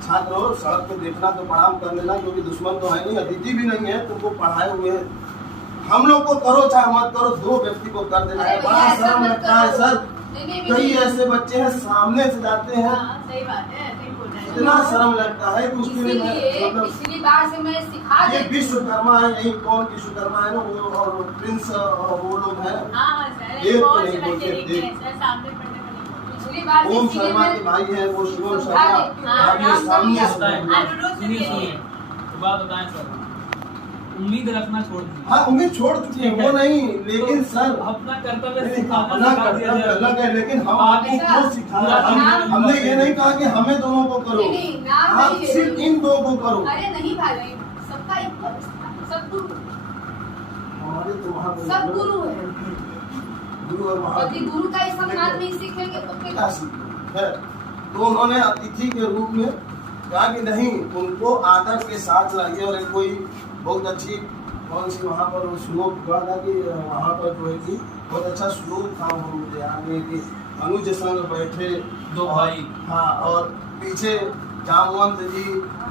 छात्र हो, सड़क पे देखना तो प्रणाम कर लेना, क्योंकि दुश्मन तो है नहीं, अतिथि भी नहीं है, तुमको पढ़ाए हुए हैं। हम लोग को करो चाहे मत करो, दो व्यक्ति को कर देना है। अरे बड़ा भैया, ऐसा शर्म मत लगता है करो। सर। नहीं, कई ऐसे बच्चे हैं सामने से जाते हैं, हाँ, सही बात है, ऐसे ही बोलना है। इतना शर्म लगता है कि उसके लिए इसीलिए मतलब पिछली बार से मैं सिखा ये देती हूँ। विश्वकर्मा है, यही कौन विश्वकर्मा है ना, वो और प्रिंस और वो लोग हैं। हाँ, सर, एक बहुत नहीं से बोलते, बच्चे देखे हैं, एक। सर, सामने पढ़ने को नहीं बोलते। पिछली बार से ओम इसीलिए शर्मा मैं के भाई हैं, वो शिवम समझा शर्मा, देती हूँ। आप ये हाँ, सामने से बताएं। बोलिए। अनुरोध सुनिए के सुनिए, लिए। एक बात बताएं सर, उम्मीद रखना छोड़ दीजिए। हाँ, उम्मीद छोड़ चुके हैं, वो नहीं, लेकिन सर अपना कर्तव्य नहीं, सिखाना अपना सिखा दिया कर्तव्य जाए। अलग है, लेकिन हम आप आपको ऐसा- क्यों सिखाना नाम- है? हमने ये नहीं कहा कि हमें दोनों को करो, नहीं, नाम आप नहीं ले सिर्फ रही। इन दो को करो। अरे नहीं भाई, सबका एक सब गुरु, हमारे तो वहाँ कोई सब गुरु है। गुरु और वहाँ यदि गुरु का ही सम्मान नहीं सीखेंगे तो फिर क्या सीखें? है। तो उन्होंने अतिथि के रूप में कहा कि नहीं, उनको आदर के साथ लाइए। और एक कोई बहुत अच्छी कौन सी वहाँ पर श्लोक हुआ था कि वहाँ पर जो है कि बहुत अच्छा श्लोक था, वो मुझे याद है कि अनुज संग बैठे दो भाई। हाँ, और पीछे जामवंत जी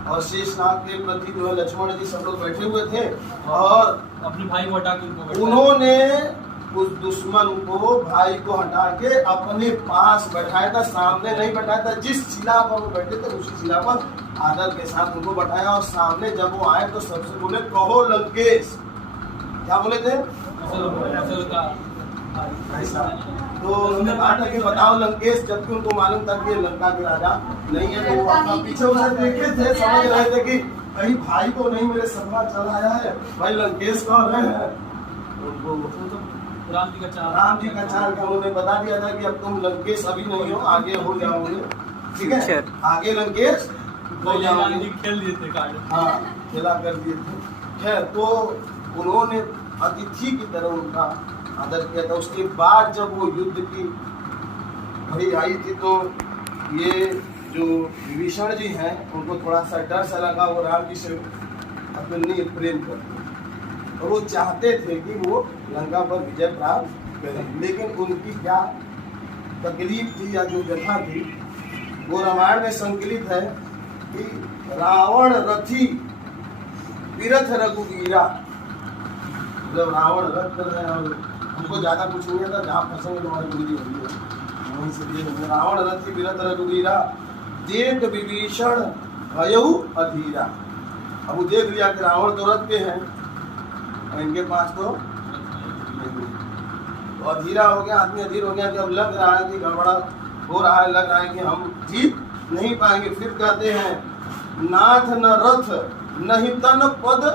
और शेषनाग के प्रति जो है लक्ष्मण जी सब लोग बैठे हुए थे, और अपने भाई को हटा के उनको बैठाया। उन्होंने उस दुश्मन को, भाई को हटा के अपने पास बैठाया था, सामने नहीं बैठाया था। जिस शिला पर वो बैठे थे उसी शिला पर आदर के साथ उनको बैठाया, और सामने जब वो आए तो सबसे बोले कहो लंकेश। क्या बोले थे? असल का ऐसा। तो उन्होंने कहा था कि बताओ लंकेश, जबकि उनको मालूम था कि ये लंका के राजा नहीं है। तो वो अपना पीछे उसे देखे थे, समझ रहे थे कि कहीं भाई को नहीं मेरे सभा चला आया है, भाई लंकेश कौन है। उनको राम जी का चाल, राम जी का चाल का उन्होंने बता दिया था कि अब तुम लंकेश अभी नहीं हो, आगे हो जाओगे, ठीक है, आगे लंकेश हो राम जाओगे। जी खेल दिए थे कार्ड। हाँ, खेला कर दिए थे। खैर, तो उन्होंने अतिथि की तरह उनका आदर किया था। उसके बाद जब वो युद्ध की घड़ी आई थी, तो ये जो विभीषण जी हैं उनको थोड़ा सा डर सा लगा। वो राम जी से अपनी प्रेम करते, और वो चाहते थे कि वो लंका पर विजय प्राप्त करें। लेकिन उनकी क्या तकलीफ थी या जो व्यथा थी, वो रामायण में संकलित है कि रावण रथी विरथ रघुवीरा। मतलब रावण रथ कर रहे हैं, और हमको ज्यादा कुछ नहीं आता, जहाँ फंसेंगे तुम्हारी गुंजी होगी वहीं से दिए। रावण रथी विरथ रघुवीरा, देख विभीषण भयउ अधीरा। अब वो देख लिया कि रावण तो रथ पे हैं और इनके पास तो अधीरा हो गया, आदमी अधीर हो गया कि अब लग रहा है कि गड़बड़ा हो रहा है, लग रहा है कि हम जीत नहीं पाएंगे। फिर कहते हैं नाथ न रथ नहीं तन पद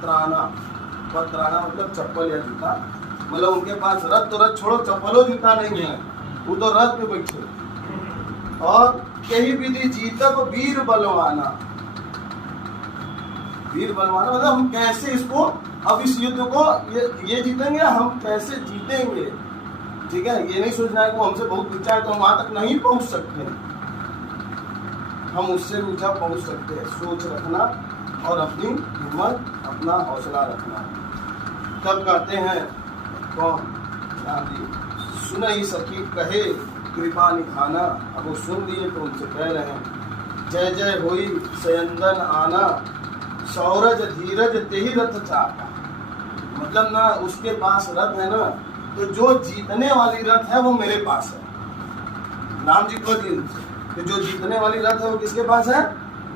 त्राना। पद त्राना मतलब चप्पल या जूता, मतलब उनके पास रथ तो रथ छोड़ो, चप्पलो जूता नहीं है, वो तो रथ पे बैठे। और कही विधि जीतब वीर बलवाना। वीर बलवाना मतलब हम कैसे इसको, अब इस युद्ध को ये जीतेंगे, हम कैसे जीतेंगे, ठीक है। ये नहीं सोचना है कि हमसे बहुत ऊंचा है तो हम वहां तक नहीं पहुंच सकते, हम उससे ऊंचा पहुंच सकते हैं। सोच रखना और अपनी हिम्मत, अपना हौसला रखना। तब कहते हैं कौन? राम जी, सुन ही सखी कहे कृपा निखाना। अब वो सुन लिए तो उनसे कह रहे हैं जय जय होई सयंदन आना, सौरज धीरज तेहि रथ चाका। मतलब ना उसके पास रथ है ना, तो जो जीतने वाली रथ है वो मेरे पास है। राम जी को दिए कि जो जीतने वाली रथ है वो किसके पास है?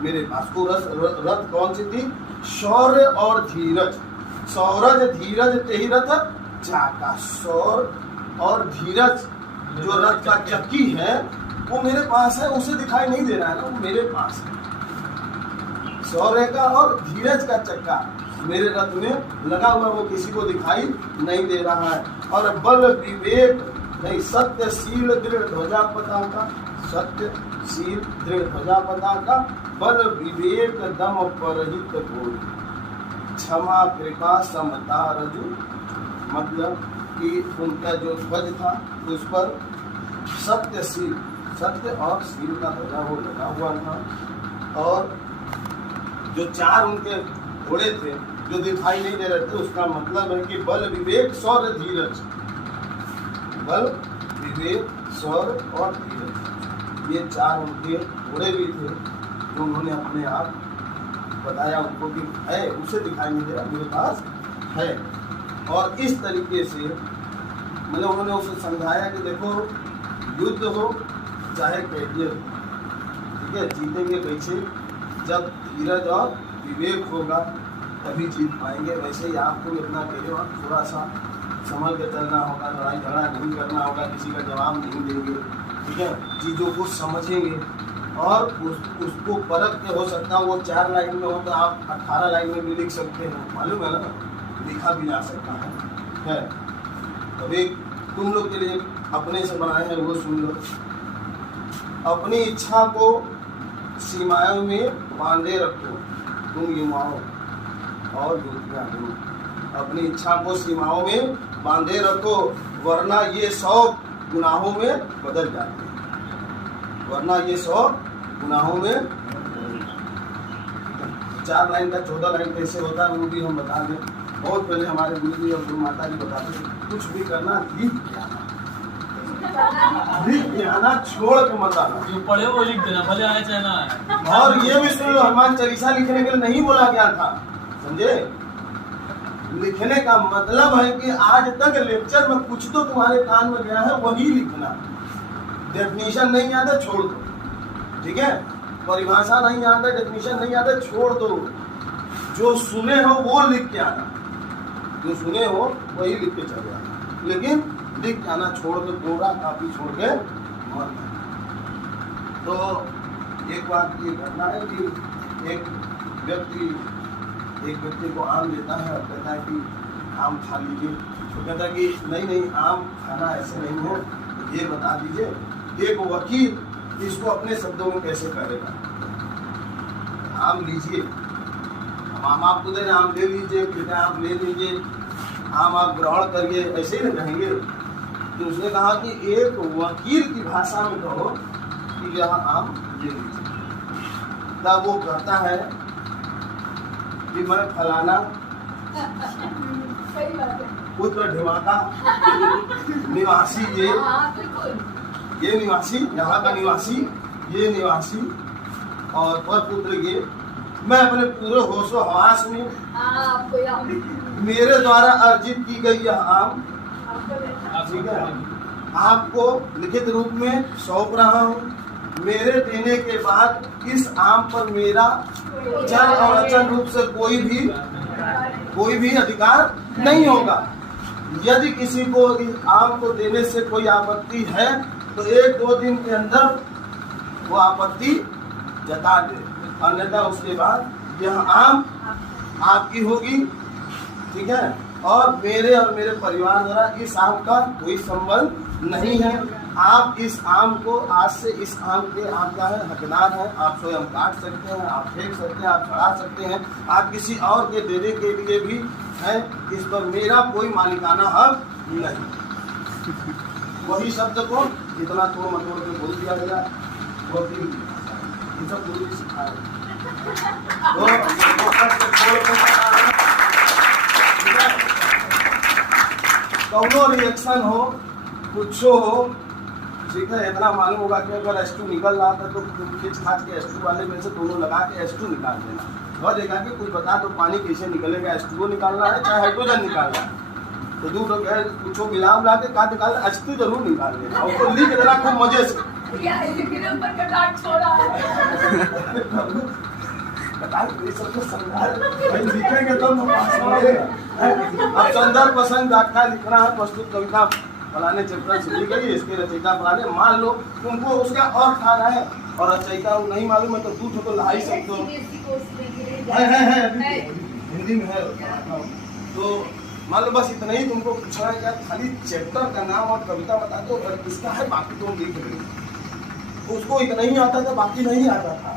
मेरे पास। वो रथ कौन सी थी? शौर्य और धीरज। सौरज धीरज तेहि रथ चाका। सौर और धीरज जो रथ का चक्की है वो मेरे पास है, उसे दिखाई नहीं दे रहा है ना, वो मेरे पास है। शौर्य का और धीरज का चक्का मेरे रथ में लगा हुआ, वो किसी को दिखाई नहीं दे रहा है। और बल विवेक नहीं, सत्यशील दृढ़ ध्वजा पताका। सत्यशील दृढ़ ध्वजा पताका, बल विवेक दम परहित बोल, क्षमा कृपा समता रजु। मतलब कि उनका जो ध्वज था उस पर सत्यशील, सत्य और शील का ध्वजा वो लगा हुआ था। और जो चार उनके घोड़े थे जो दिखाई नहीं दे रहे थे, उसका मतलब है कि बल, विवेक, शौर्य, धीरज। बल, विवेक, शौर्य और धीरज, ये 4 उनके घोड़े भी थे जो उन्होंने अपने आप बताया उनको कि है, उसे दिखाई नहीं दे रहा, मेरे पास है। और इस तरीके से मतलब उन्होंने उसे समझाया कि देखो, युद्ध हो चाहे कैरियर, ठीक है, जीतेंगे कैसे, जब धीरज और विवेक होगा तभी जीत पाएंगे। वैसे ही आपको भी अपना करिए, थोड़ा सा संभल के चलना होगा, लड़ाई झगड़ा नहीं करना होगा, किसी का जवाब नहीं देंगे, ठीक है, चीज़ों को समझेंगे और उसको परख के, हो सकता है वो 4 लाइन में हो तो आप 18 लाइन में भी लिख सकते हैं, मालूम है ना, लिखा भी जा सकता है। अभी तुम लोग के लिए अपने से बनाए हैं, वो सुन लो। अपनी इच्छा को सीमाओं में बांधे रखो तुम युवाओं और युवतियाँ हो, अपनी इच्छा को सीमाओं में बांधे रखो, वरना ये 100 गुनाहों में बदल जाते हैं, वरना ये 100 गुनाहों में। 4 लाइन का 14 लाइन कैसे होता है वो भी हम बता दें। बहुत पहले हमारे गुरु जी और गुरु माता जी बताते थे, कुछ भी करना लिख आना, छोड़ के मत आना। जो पढ़े वो लिख देना, भले आए चाहे ना आए। और ये भी सुन लो, हनुमान चालीसा लिखने के लिए नहीं बोला गया था, समझे। लिखने का मतलब है कि आज तक लेक्चर में कुछ तो तुम्हारे कान में गया है वही लिखना। डेफिनेशन नहीं आता छोड़ दो, ठीक है, परिभाषा नहीं आता, डेफिनेशन नहीं आता, छोड़ दो। जो सुने हो वो लिख के आना, जो सुने हो वही लिख के चले आना, लेकिन लिख के आना, छोड़ के पूरा कापी छोड़ के मत। तो एक बात ये घटना है कि एक व्यक्ति को आम देता है और कहता है कि आम खा लीजिए, तो कहता है कि नहीं आम खाना ऐसे नहीं है, ये बता दीजिए। एक वकील इसको अपने शब्दों में कैसे करेगा? आम लीजिए, हम आपको दे रहे, आम ले लीजिए, कहते हैं आप ले लीजिए, आम आप ग्रहण करिए, ऐसे ही ना कहेंगे। तो उसने कहा कि एक वकील की भाषा में कहो कि यह आम ले लीजिए। तब वो कहता है कि मैं फलाना पुत्र ढिमाका निवासी, ये निवासी, यहाँ का निवासी, ये निवासी और पर पुत्र ये, मैं अपने पूरे होशो हवास में मेरे द्वारा अर्जित की गई यह आम, ठीक है, आपको लिखित रूप में सौंप रहा हूँ। मेरे देने के बाद इस आम पर मेरा जल और अचल रूप से कोई भी अधिकार नहीं होगा। यदि किसी को इस आम को देने से कोई आपत्ति है तो 1-2 दिन के अंदर वो आपत्ति जता दे, अन्यथा उसके बाद यह आम आपकी होगी, ठीक है, और मेरे परिवार द्वारा इस आम का कोई संबंध नहीं है। आप इस आम को आज से इस आम के आप क्या है हकदार हैं, आप स्वयं काट सकते हैं, आप फेंक सकते हैं, आप चढ़ा सकते हैं, आप किसी और के देने के लिए भी है, इस पर मेरा कोई मालिकाना हक नहीं। वही शब्द को इतना तोड़ मटोड़ के बोल दिया गया, वो भी सब गुरु जी सिखाए। कौनो रिएक्शन हो, कुछ हो, ठीक है, इतना मालूम होगा कि अगर S2 निकल रहा था तो खींच खाच के S2 वाले में से दोनों लगा के S2 निकाल देना, और देखा कि कुछ बता तो पानी कैसे निकलेगा, H2O निकालना है चाहे हाइड्रोजन निकालना है, तो दूर गैस कुछ मिला मिला के का निकाल H2 जरूर निकाल देना, और उसको लिख देना खूब मजे से। लिखेंगे तो अब संदर्भ प्रसंग व्याख्या लिखना है, प्रस्तुत कविता फलाने चैप्टर से ली गई, इसके रचयिता फलाने, मान लो तुमको उसका और खाना है और रचयिता नहीं मालूम है तो दूध तो ला ही सकते हो, है हिंदी में है, तो मान लो बस इतना ही तुमको पूछना है, क्या खाली चैप्टर का नाम और कविता बता दो और किसका है, बाकी तुम लिख लो। उसको इतना ही आता था, बाकी नहीं आता था,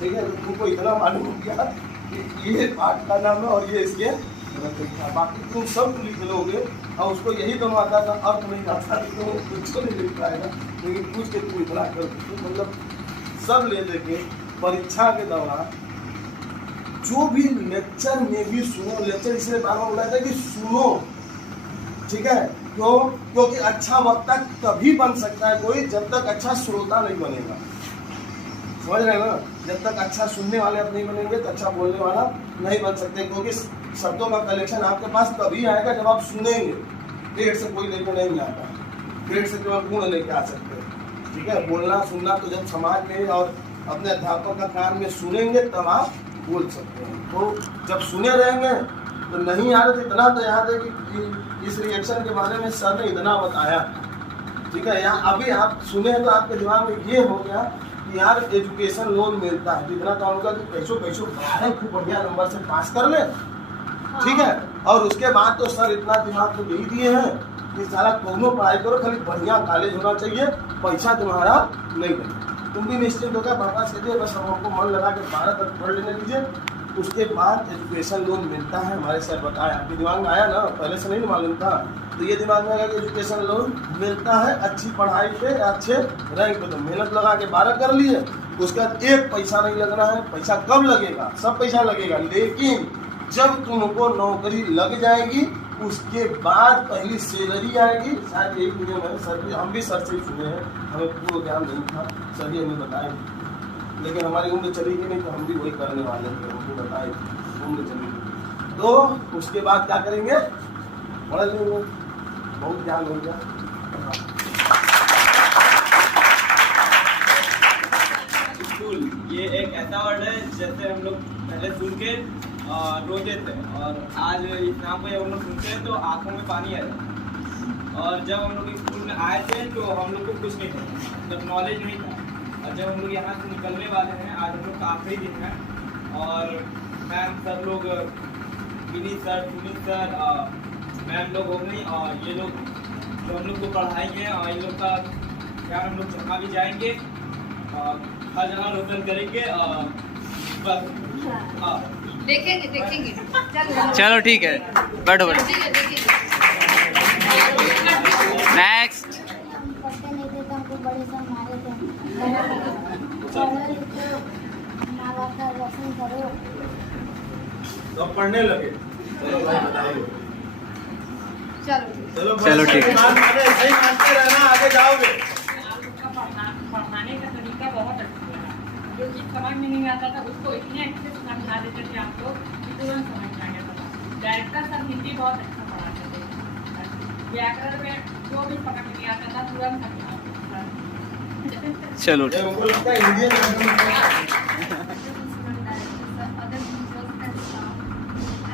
ठीक है, तुमको इतना मालूम हो गया कि ये पाठ का नाम है और ये इसके रचयिता, बाकी तुम सब लिख लोगे, और उसको यही दोनों आता था, अर्थ नहीं आता तो कुछ नहीं लिख पाएगा, लेकिन पूछ के तुम इतना कर, मतलब सब ले लेके परीक्षा के दौरान जो भी लेक्चर में भी सुनो, लेक्चर इसलिए बार बार बोला था कि सुनो, ठीक है। क्यों? क्योंकि अच्छा वक्ता तभी बन सकता है कोई जब तक अच्छा श्रोता नहीं बनेगा, समझ रहे हैं ना। जब तक अच्छा सुनने वाले आप नहीं बनेंगे तो अच्छा बोलने वाला नहीं बन सकते, क्योंकि शब्दों का कलेक्शन आपके पास तभी आएगा जब आप सुनेंगे। पेट से कोई लेकर नहीं आता, पेट से केवल गुण लेके आ सकते हैं, ठीक है। बोलना सुनना तो जब समाज में और अपने अध्यापक का कान में सुनेंगे तब आप बोल सकते हैं। तो जब सुने रहेंगे तो नहीं आ रहे, तो इतना तो याद है कि इस रिएक्शन के बारे में सर ने इतना बताया, ठीक है। यहाँ अभी आप सुने तो आपके दिमाग में ये हो गया कि यार एजुकेशन लोन मिलता है, जितना तो होगा कि कैसो 12 खूब बढ़िया नंबर से पास कर ले, ठीक है। और उसके बाद तो सर इतना दिमाग तो यही दिए हैं कि सारा दोनों पढ़ाई करो, खाली बढ़िया कॉलेज होना चाहिए, पैसा तुम्हारा नहीं लगेगा, तुम भी निश्चिंत होकर बर्बाद कीजिए, बस हम हमको मन लगा के 12 तक पढ़ लेने दीजिए। उसके बाद एजुकेशन लोन मिलता है, हमारे सर बताया, आपके दिमाग में आया ना, पहले से नहीं मालूम था, तो ये दिमाग में आया कि एजुकेशन लोन मिलता है अच्छी पढ़ाई पे, अच्छे रैंक पे। तो मेहनत लगा के 12 कर लिए, उसके बाद एक पैसा नहीं लगना है। पैसा कब लगेगा? सब पैसा लगेगा, लेकिन जब तुमको नौकरी लग जाएगी उसके बाद पहली सैलरी आएगी। शायद यही नियम है, सर भी, हम भी सर से सुने हैं, हमें पूर्ण ज्ञान नहीं था, सर ही हमें बताए, लेकिन हमारी उम्र चली गई नहीं तो हम भी वही करने वाले थे, हमको बताए उम्र चली गई। तो उसके बाद क्या करेंगे? पढ़ लेंगे, बहुत ज्ञान हो गया। स्कूल ये एक ऐसा वर्ड है जैसे हम लोग पहले सुन के रोते थे, और आज इस नाम को जब हम लोग सुनते हैं तो आंखों में पानी आ जाता है। और जब हम लोग स्कूल में आए थे तो हम लोग को कुछ नहीं था, जब नॉलेज नहीं था, और जब हम लोग यहाँ से निकलने वाले हैं, आज हम लोग का आखिरी दिन है, और मैम सर लोग, Vineet sir, Sunit sir, ma'am लोग हो गई, और ये लोग जो हम लोग को पढ़ाएंगे और इन लोग का ज्ञान हम लोग जहाँ भी जाएंगे हर जगह रोशन करेंगे। बस देखेंगे चलो ठीक है, बैठो बैठो। नेक्स्ट। पढ़ते नहीं थे तो हमको बड़े सर मारे थे। माँ बाप का रोशन करो। तो पढ़ने लगे, चलो भाई बताइए। चलो ठीक है। सही मानते रहना, आगे जाओगे। पढ़ाने का तरीका बहुत अच्छा है, जो चीज़ समझ में नहीं आता था उसको इतने अच्छे से समझा देते थे आप लोग कि तुरंत समझ में आ जाता था। डायरेक्टर सर हिंदी बहुत अच्छा पढ़ाते थे, व्याकरण में जो भी समझ में नहीं आता था तुरंत समझा। चलो ये उनको लगता है Indian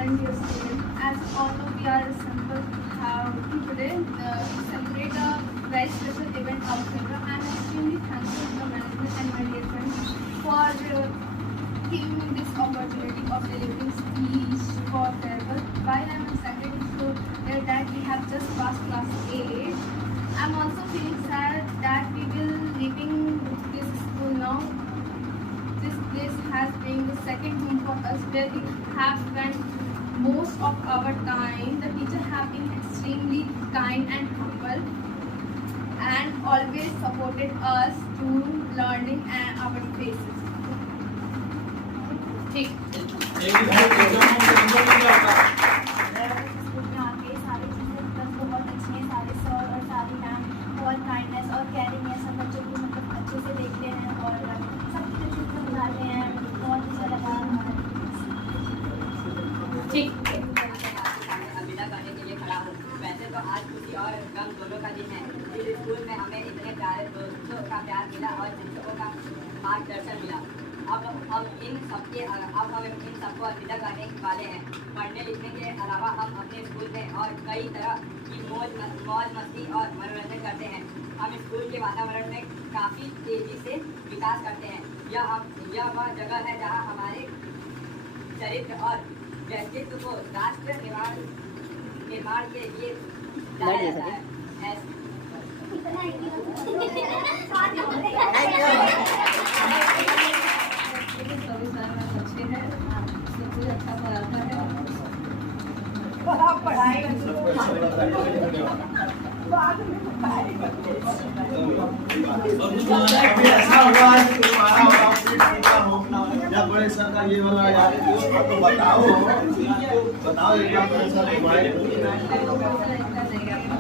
As all of we are assembled today, celebrate a very special event out here. I am extremely thankful to the management and my dear friends for giving me this opportunity of delivering speech for farewell. While I am excited to hear that we have just passed class 8, I am also feeling sad that we will leaving this school now. This place has been the second home for us, where we have spent most of our time. The teachers have been extremely kind and humble and always supported us to learning and our faces. ठीक। स्कूल में आके सारी चीज़ें बस बहुत अच्छी हैं, सारे सर और सारी मैम बहुत काइंडनेस और केयरिंग है, सब बच्चों को मतलब अच्छे से देखते हैं और सब चीज़ें अच्छे से बुझाते हैं, बहुत अच्छा लगा। ठीक। अलविदा करने के लिए खड़ा हूँ। वैसे तो आज खुशी और गम दोनों का दिन है। इस स्कूल में हमें इतने प्यारे दोस्तों का प्यार मिला और शिक्षकों का मार्गदर्शन मिला। अब हम इन सबको अलविदा करने वाले हैं। पढ़ने लिखने के अलावा हम अपने स्कूल में और कई तरह की मौज मस्ती और मनोरंजन करते हैं। हम स्कूल के वातावरण में काफ़ी तेज़ी से विकास करते हैं। यह वह जगह है जहाँ हमारे चरित्र और व्यक्तित्व को राष्ट्र निर्माण के लिए लाया जाता है। अच्छे हैं, सब अच्छा पढ़ाता है। ऐसा हुआ है कि तुम्हारा प्रेशर का ये वाला यार तो बताओ एक बार प्रेशर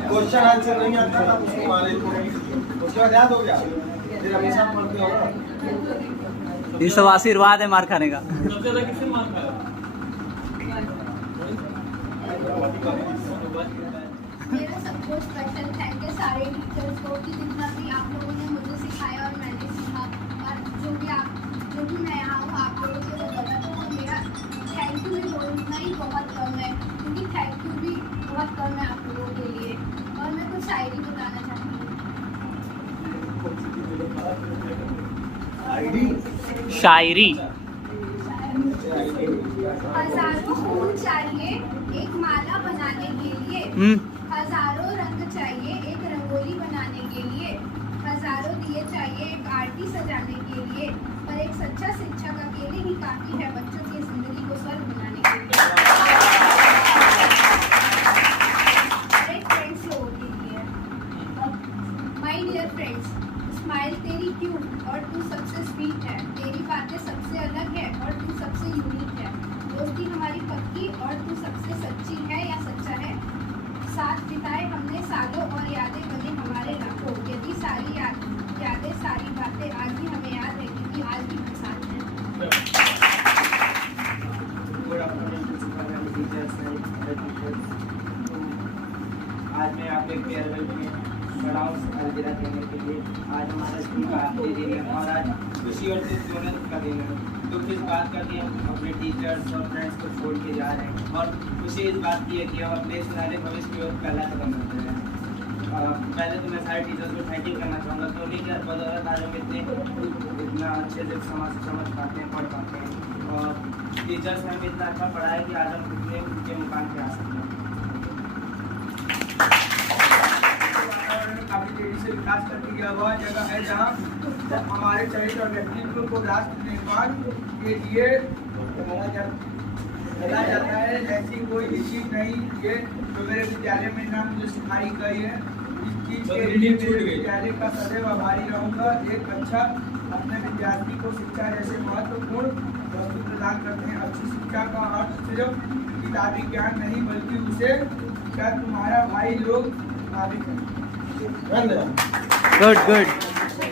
क्वेश्चन आंसर नहीं आता था उसको मारे को उसके बाद याद हो गया फिर हमेशा पढ़ते हो। ये सब आशीर्वाद है मार खाने का। सबसे ज्यादा किससे मार खाया? मेरा सबको स्पेशल थैंक यू सारे टीचर्स को कि जितना भी आप लोगों ने मुझे सिखाया और मैंने सीखा, और जो भी मैं यहाँ हूँ आप लोगों से बता, तो मेरा थैंक यू भी बोलना ही बहुत कम है, क्योंकि थैंक यू भी बहुत कम है आप लोगों के लिए। और मैं कुछ शायरी बताना चाहती हूँ। शायरी। हजारों फूल चाहिए एक माला बनाने के लिए, हजारों रंग चाहिए एक रंगोली बनाने के लिए, हजारों दिए चाहिए एक आरती सजाने के लिए, पर एक सच्चा शिक्षक अकेले ही काफी है बच्चों की जिंदगी को स्वर्ग बनाने के लिए। और एक फ्रेंड्स लोगों के लिए, माय डियर फ्रेंड्स, स्माइल तेरी क्यूट और तू सबसे स्वीट है, तेरी बातें सबसे अलग है और तू सबसे यूनिक है, दोस्ती हमारी पक्की और तू सबसे सच्ची है या सच्चा है, साथ बिताए हमने सालों और यादें बने हमारे लाखों, यदि सारी यादें सारी बातें आज भी हमें याद है क्योंकि आज भी हम साथ हैं। आज मैं आपके फेयरवेल में खड़ा हूँ अलविदा कहने के लिए। आज हमारा स्कूल का आखिरी दिन है और आज खुशी और जोनस का दिन है। तो इस बात का कि हम अपने टीचर्स और फ्रेंड्स को छोड़ के जा रहे हैं, और खुशी इस बात की है कि हम अपने सुनहरे भविष्य की ओर पहला कदम रख रहे हैं। पहले तो मैं सारे टीचर्स को थैंक यू करना चाहूँगा कि उन्हीं के बदौलत आज हम इतना अच्छे से समझ पाते हैं, पढ़ पाते हैं, और टीचर्स ने हमें इतना अच्छा पढ़ाया कि आज हम इतने ऊँचे मुकाम पे आ सकते हैं। काफी तेजी से विकास करने की वह जगह है जहाँ हमारे चरित्र और व्यक्तित्व को राष्ट्र निर्माण के लिए चला जाता है। ऐसी कोई भी चीज नहीं ये जो मेरे विद्यालय में ना मुझे सिखाई गई है, इस चीज के लिए मेरे विद्यालय का सदैव आभारी रहूँगा। एक अच्छा अपने विद्यार्थी को शिक्षा जैसे महत्वपूर्ण वस्तु प्रदान करते हैं। अच्छी शिक्षा का अर्थ सिर्फ किताबी ज्ञान नहीं बल्कि उसे क्या तुम्हारा भाई लोग नाविक है। Good good. सबसे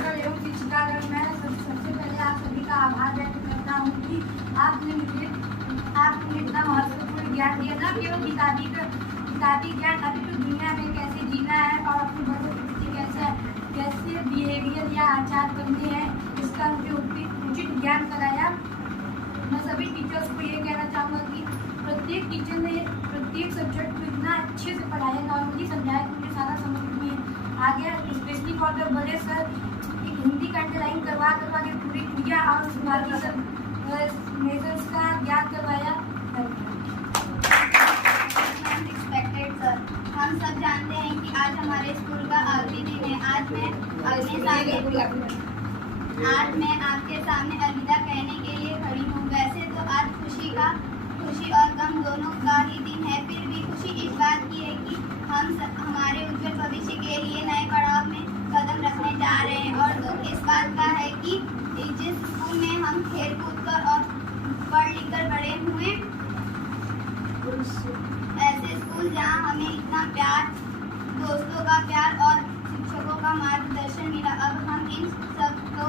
पहले आप सभी का आभार व्यक्त करता हूँ कि आपने इतना महत्वपूर्ण ज्ञान दिया, न केवल किताबी ज्ञान, अभी तो दुनिया में कैसे जीना है और अपने बड़ों के प्रति कैसे बिहेवियर या आचार करते हैं इसका मुझे उचित ज्ञान कराया। मैं सभी टीचर्स को ये कहना चाहूँगा कि प्रत्येक टीचर ने प्रत्येक सब्जेक्ट को इतना अच्छे से पढ़ाया, नॉर्मली समझाया कि मुझे सारा समझ में आ गया। स्पेशली फॉर द बड़े सर एक हिंदी का अंडरलाइन करवा के पूरी किया और बाकी सब मेजर्स का ज्ञान करवाया। हम सब जानते हैं कि आज हमारे स्कूल का आखिरी दिन है। आज मैं आपके सामने अलविदा कहने के लिए खड़ी हूँ। वैसे तो आज खुशी और गम दोनों का ही दिन है, फिर भी खुशी इस बात की है कि हम हमारे उज्जवल भविष्य के लिए नए पड़ाव में कदम रखने जा रहे हैं, और दुख इस बात का है कि जिस स्कूल में हम खेल कूद कर और पढ़ लिख कर बड़े हुए, ऐसे स्कूल जहाँ हमें इतना प्यार, दोस्तों का प्यार और शिक्षकों का मार्गदर्शन मिला, अब हम इन सब को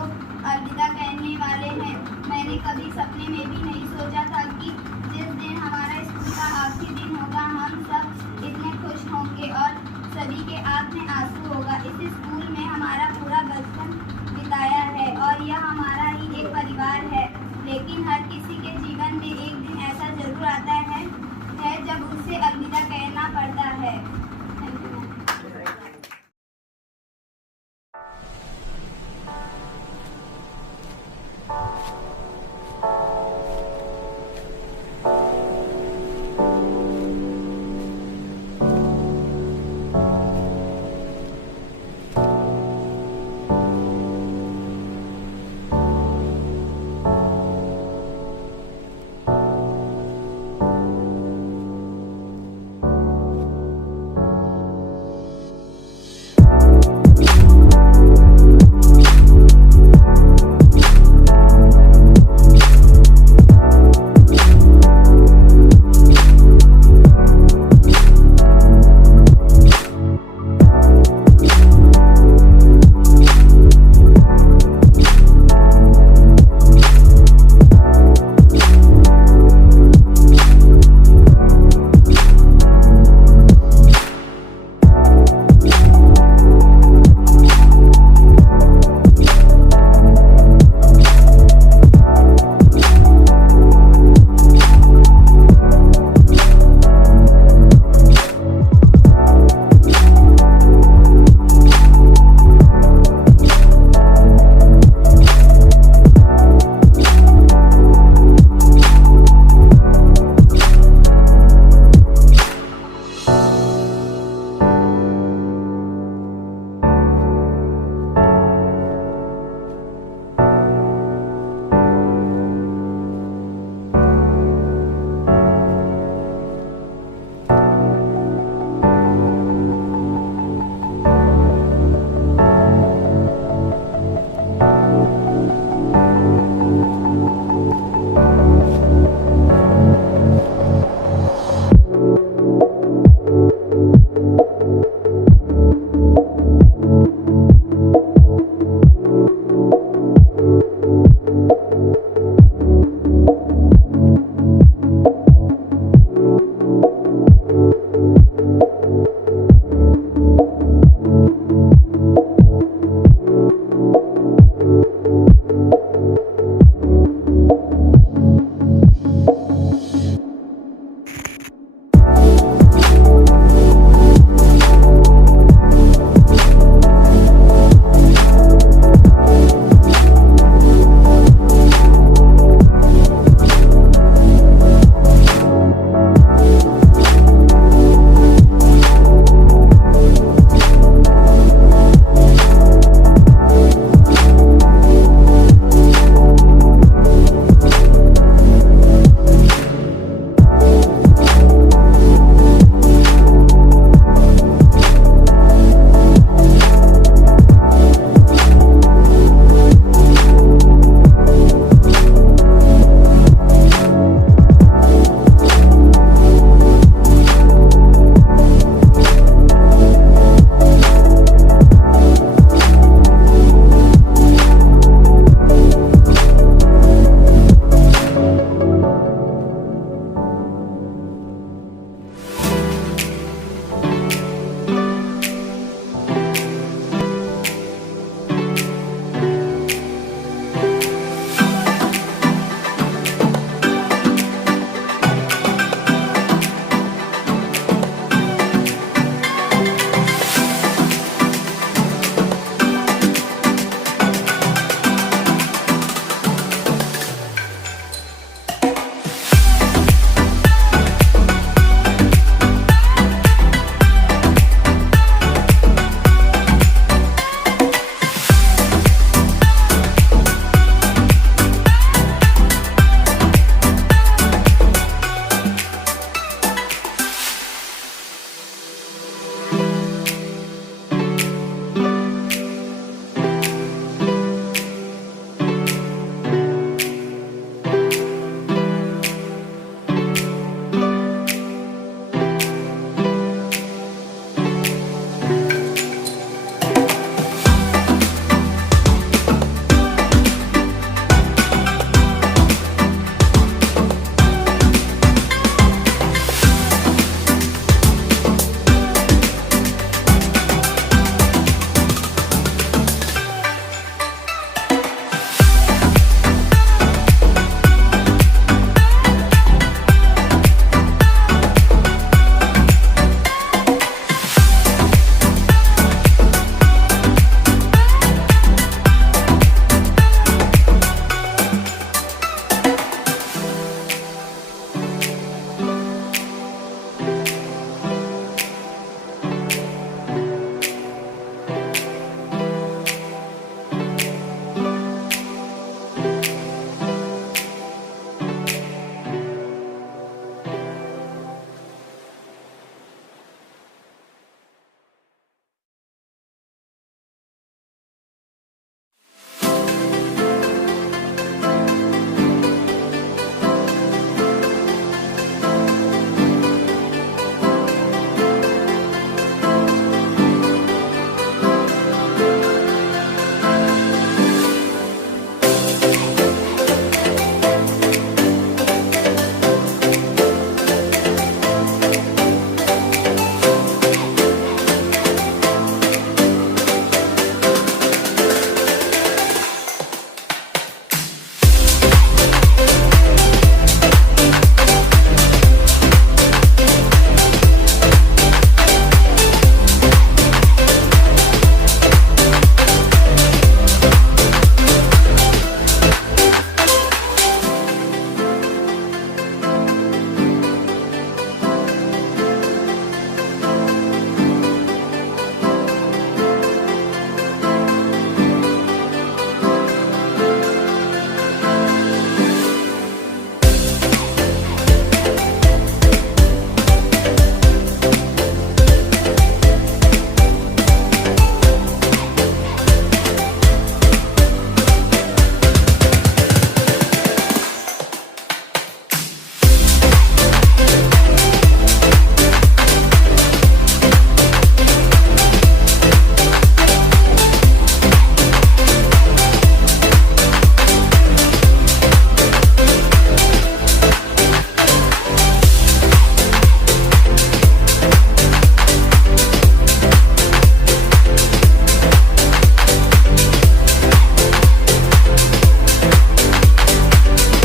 अलविदा कहने वाले हैं। मैंने कभी सपने में भी नहीं सोचा था कि जिस दिन हमारा स्कूल का आखिरी दिन होगा हम सब इतने खुश होंगे और सभी के आँख में आंसू होगा। इस स्कूल में हमारा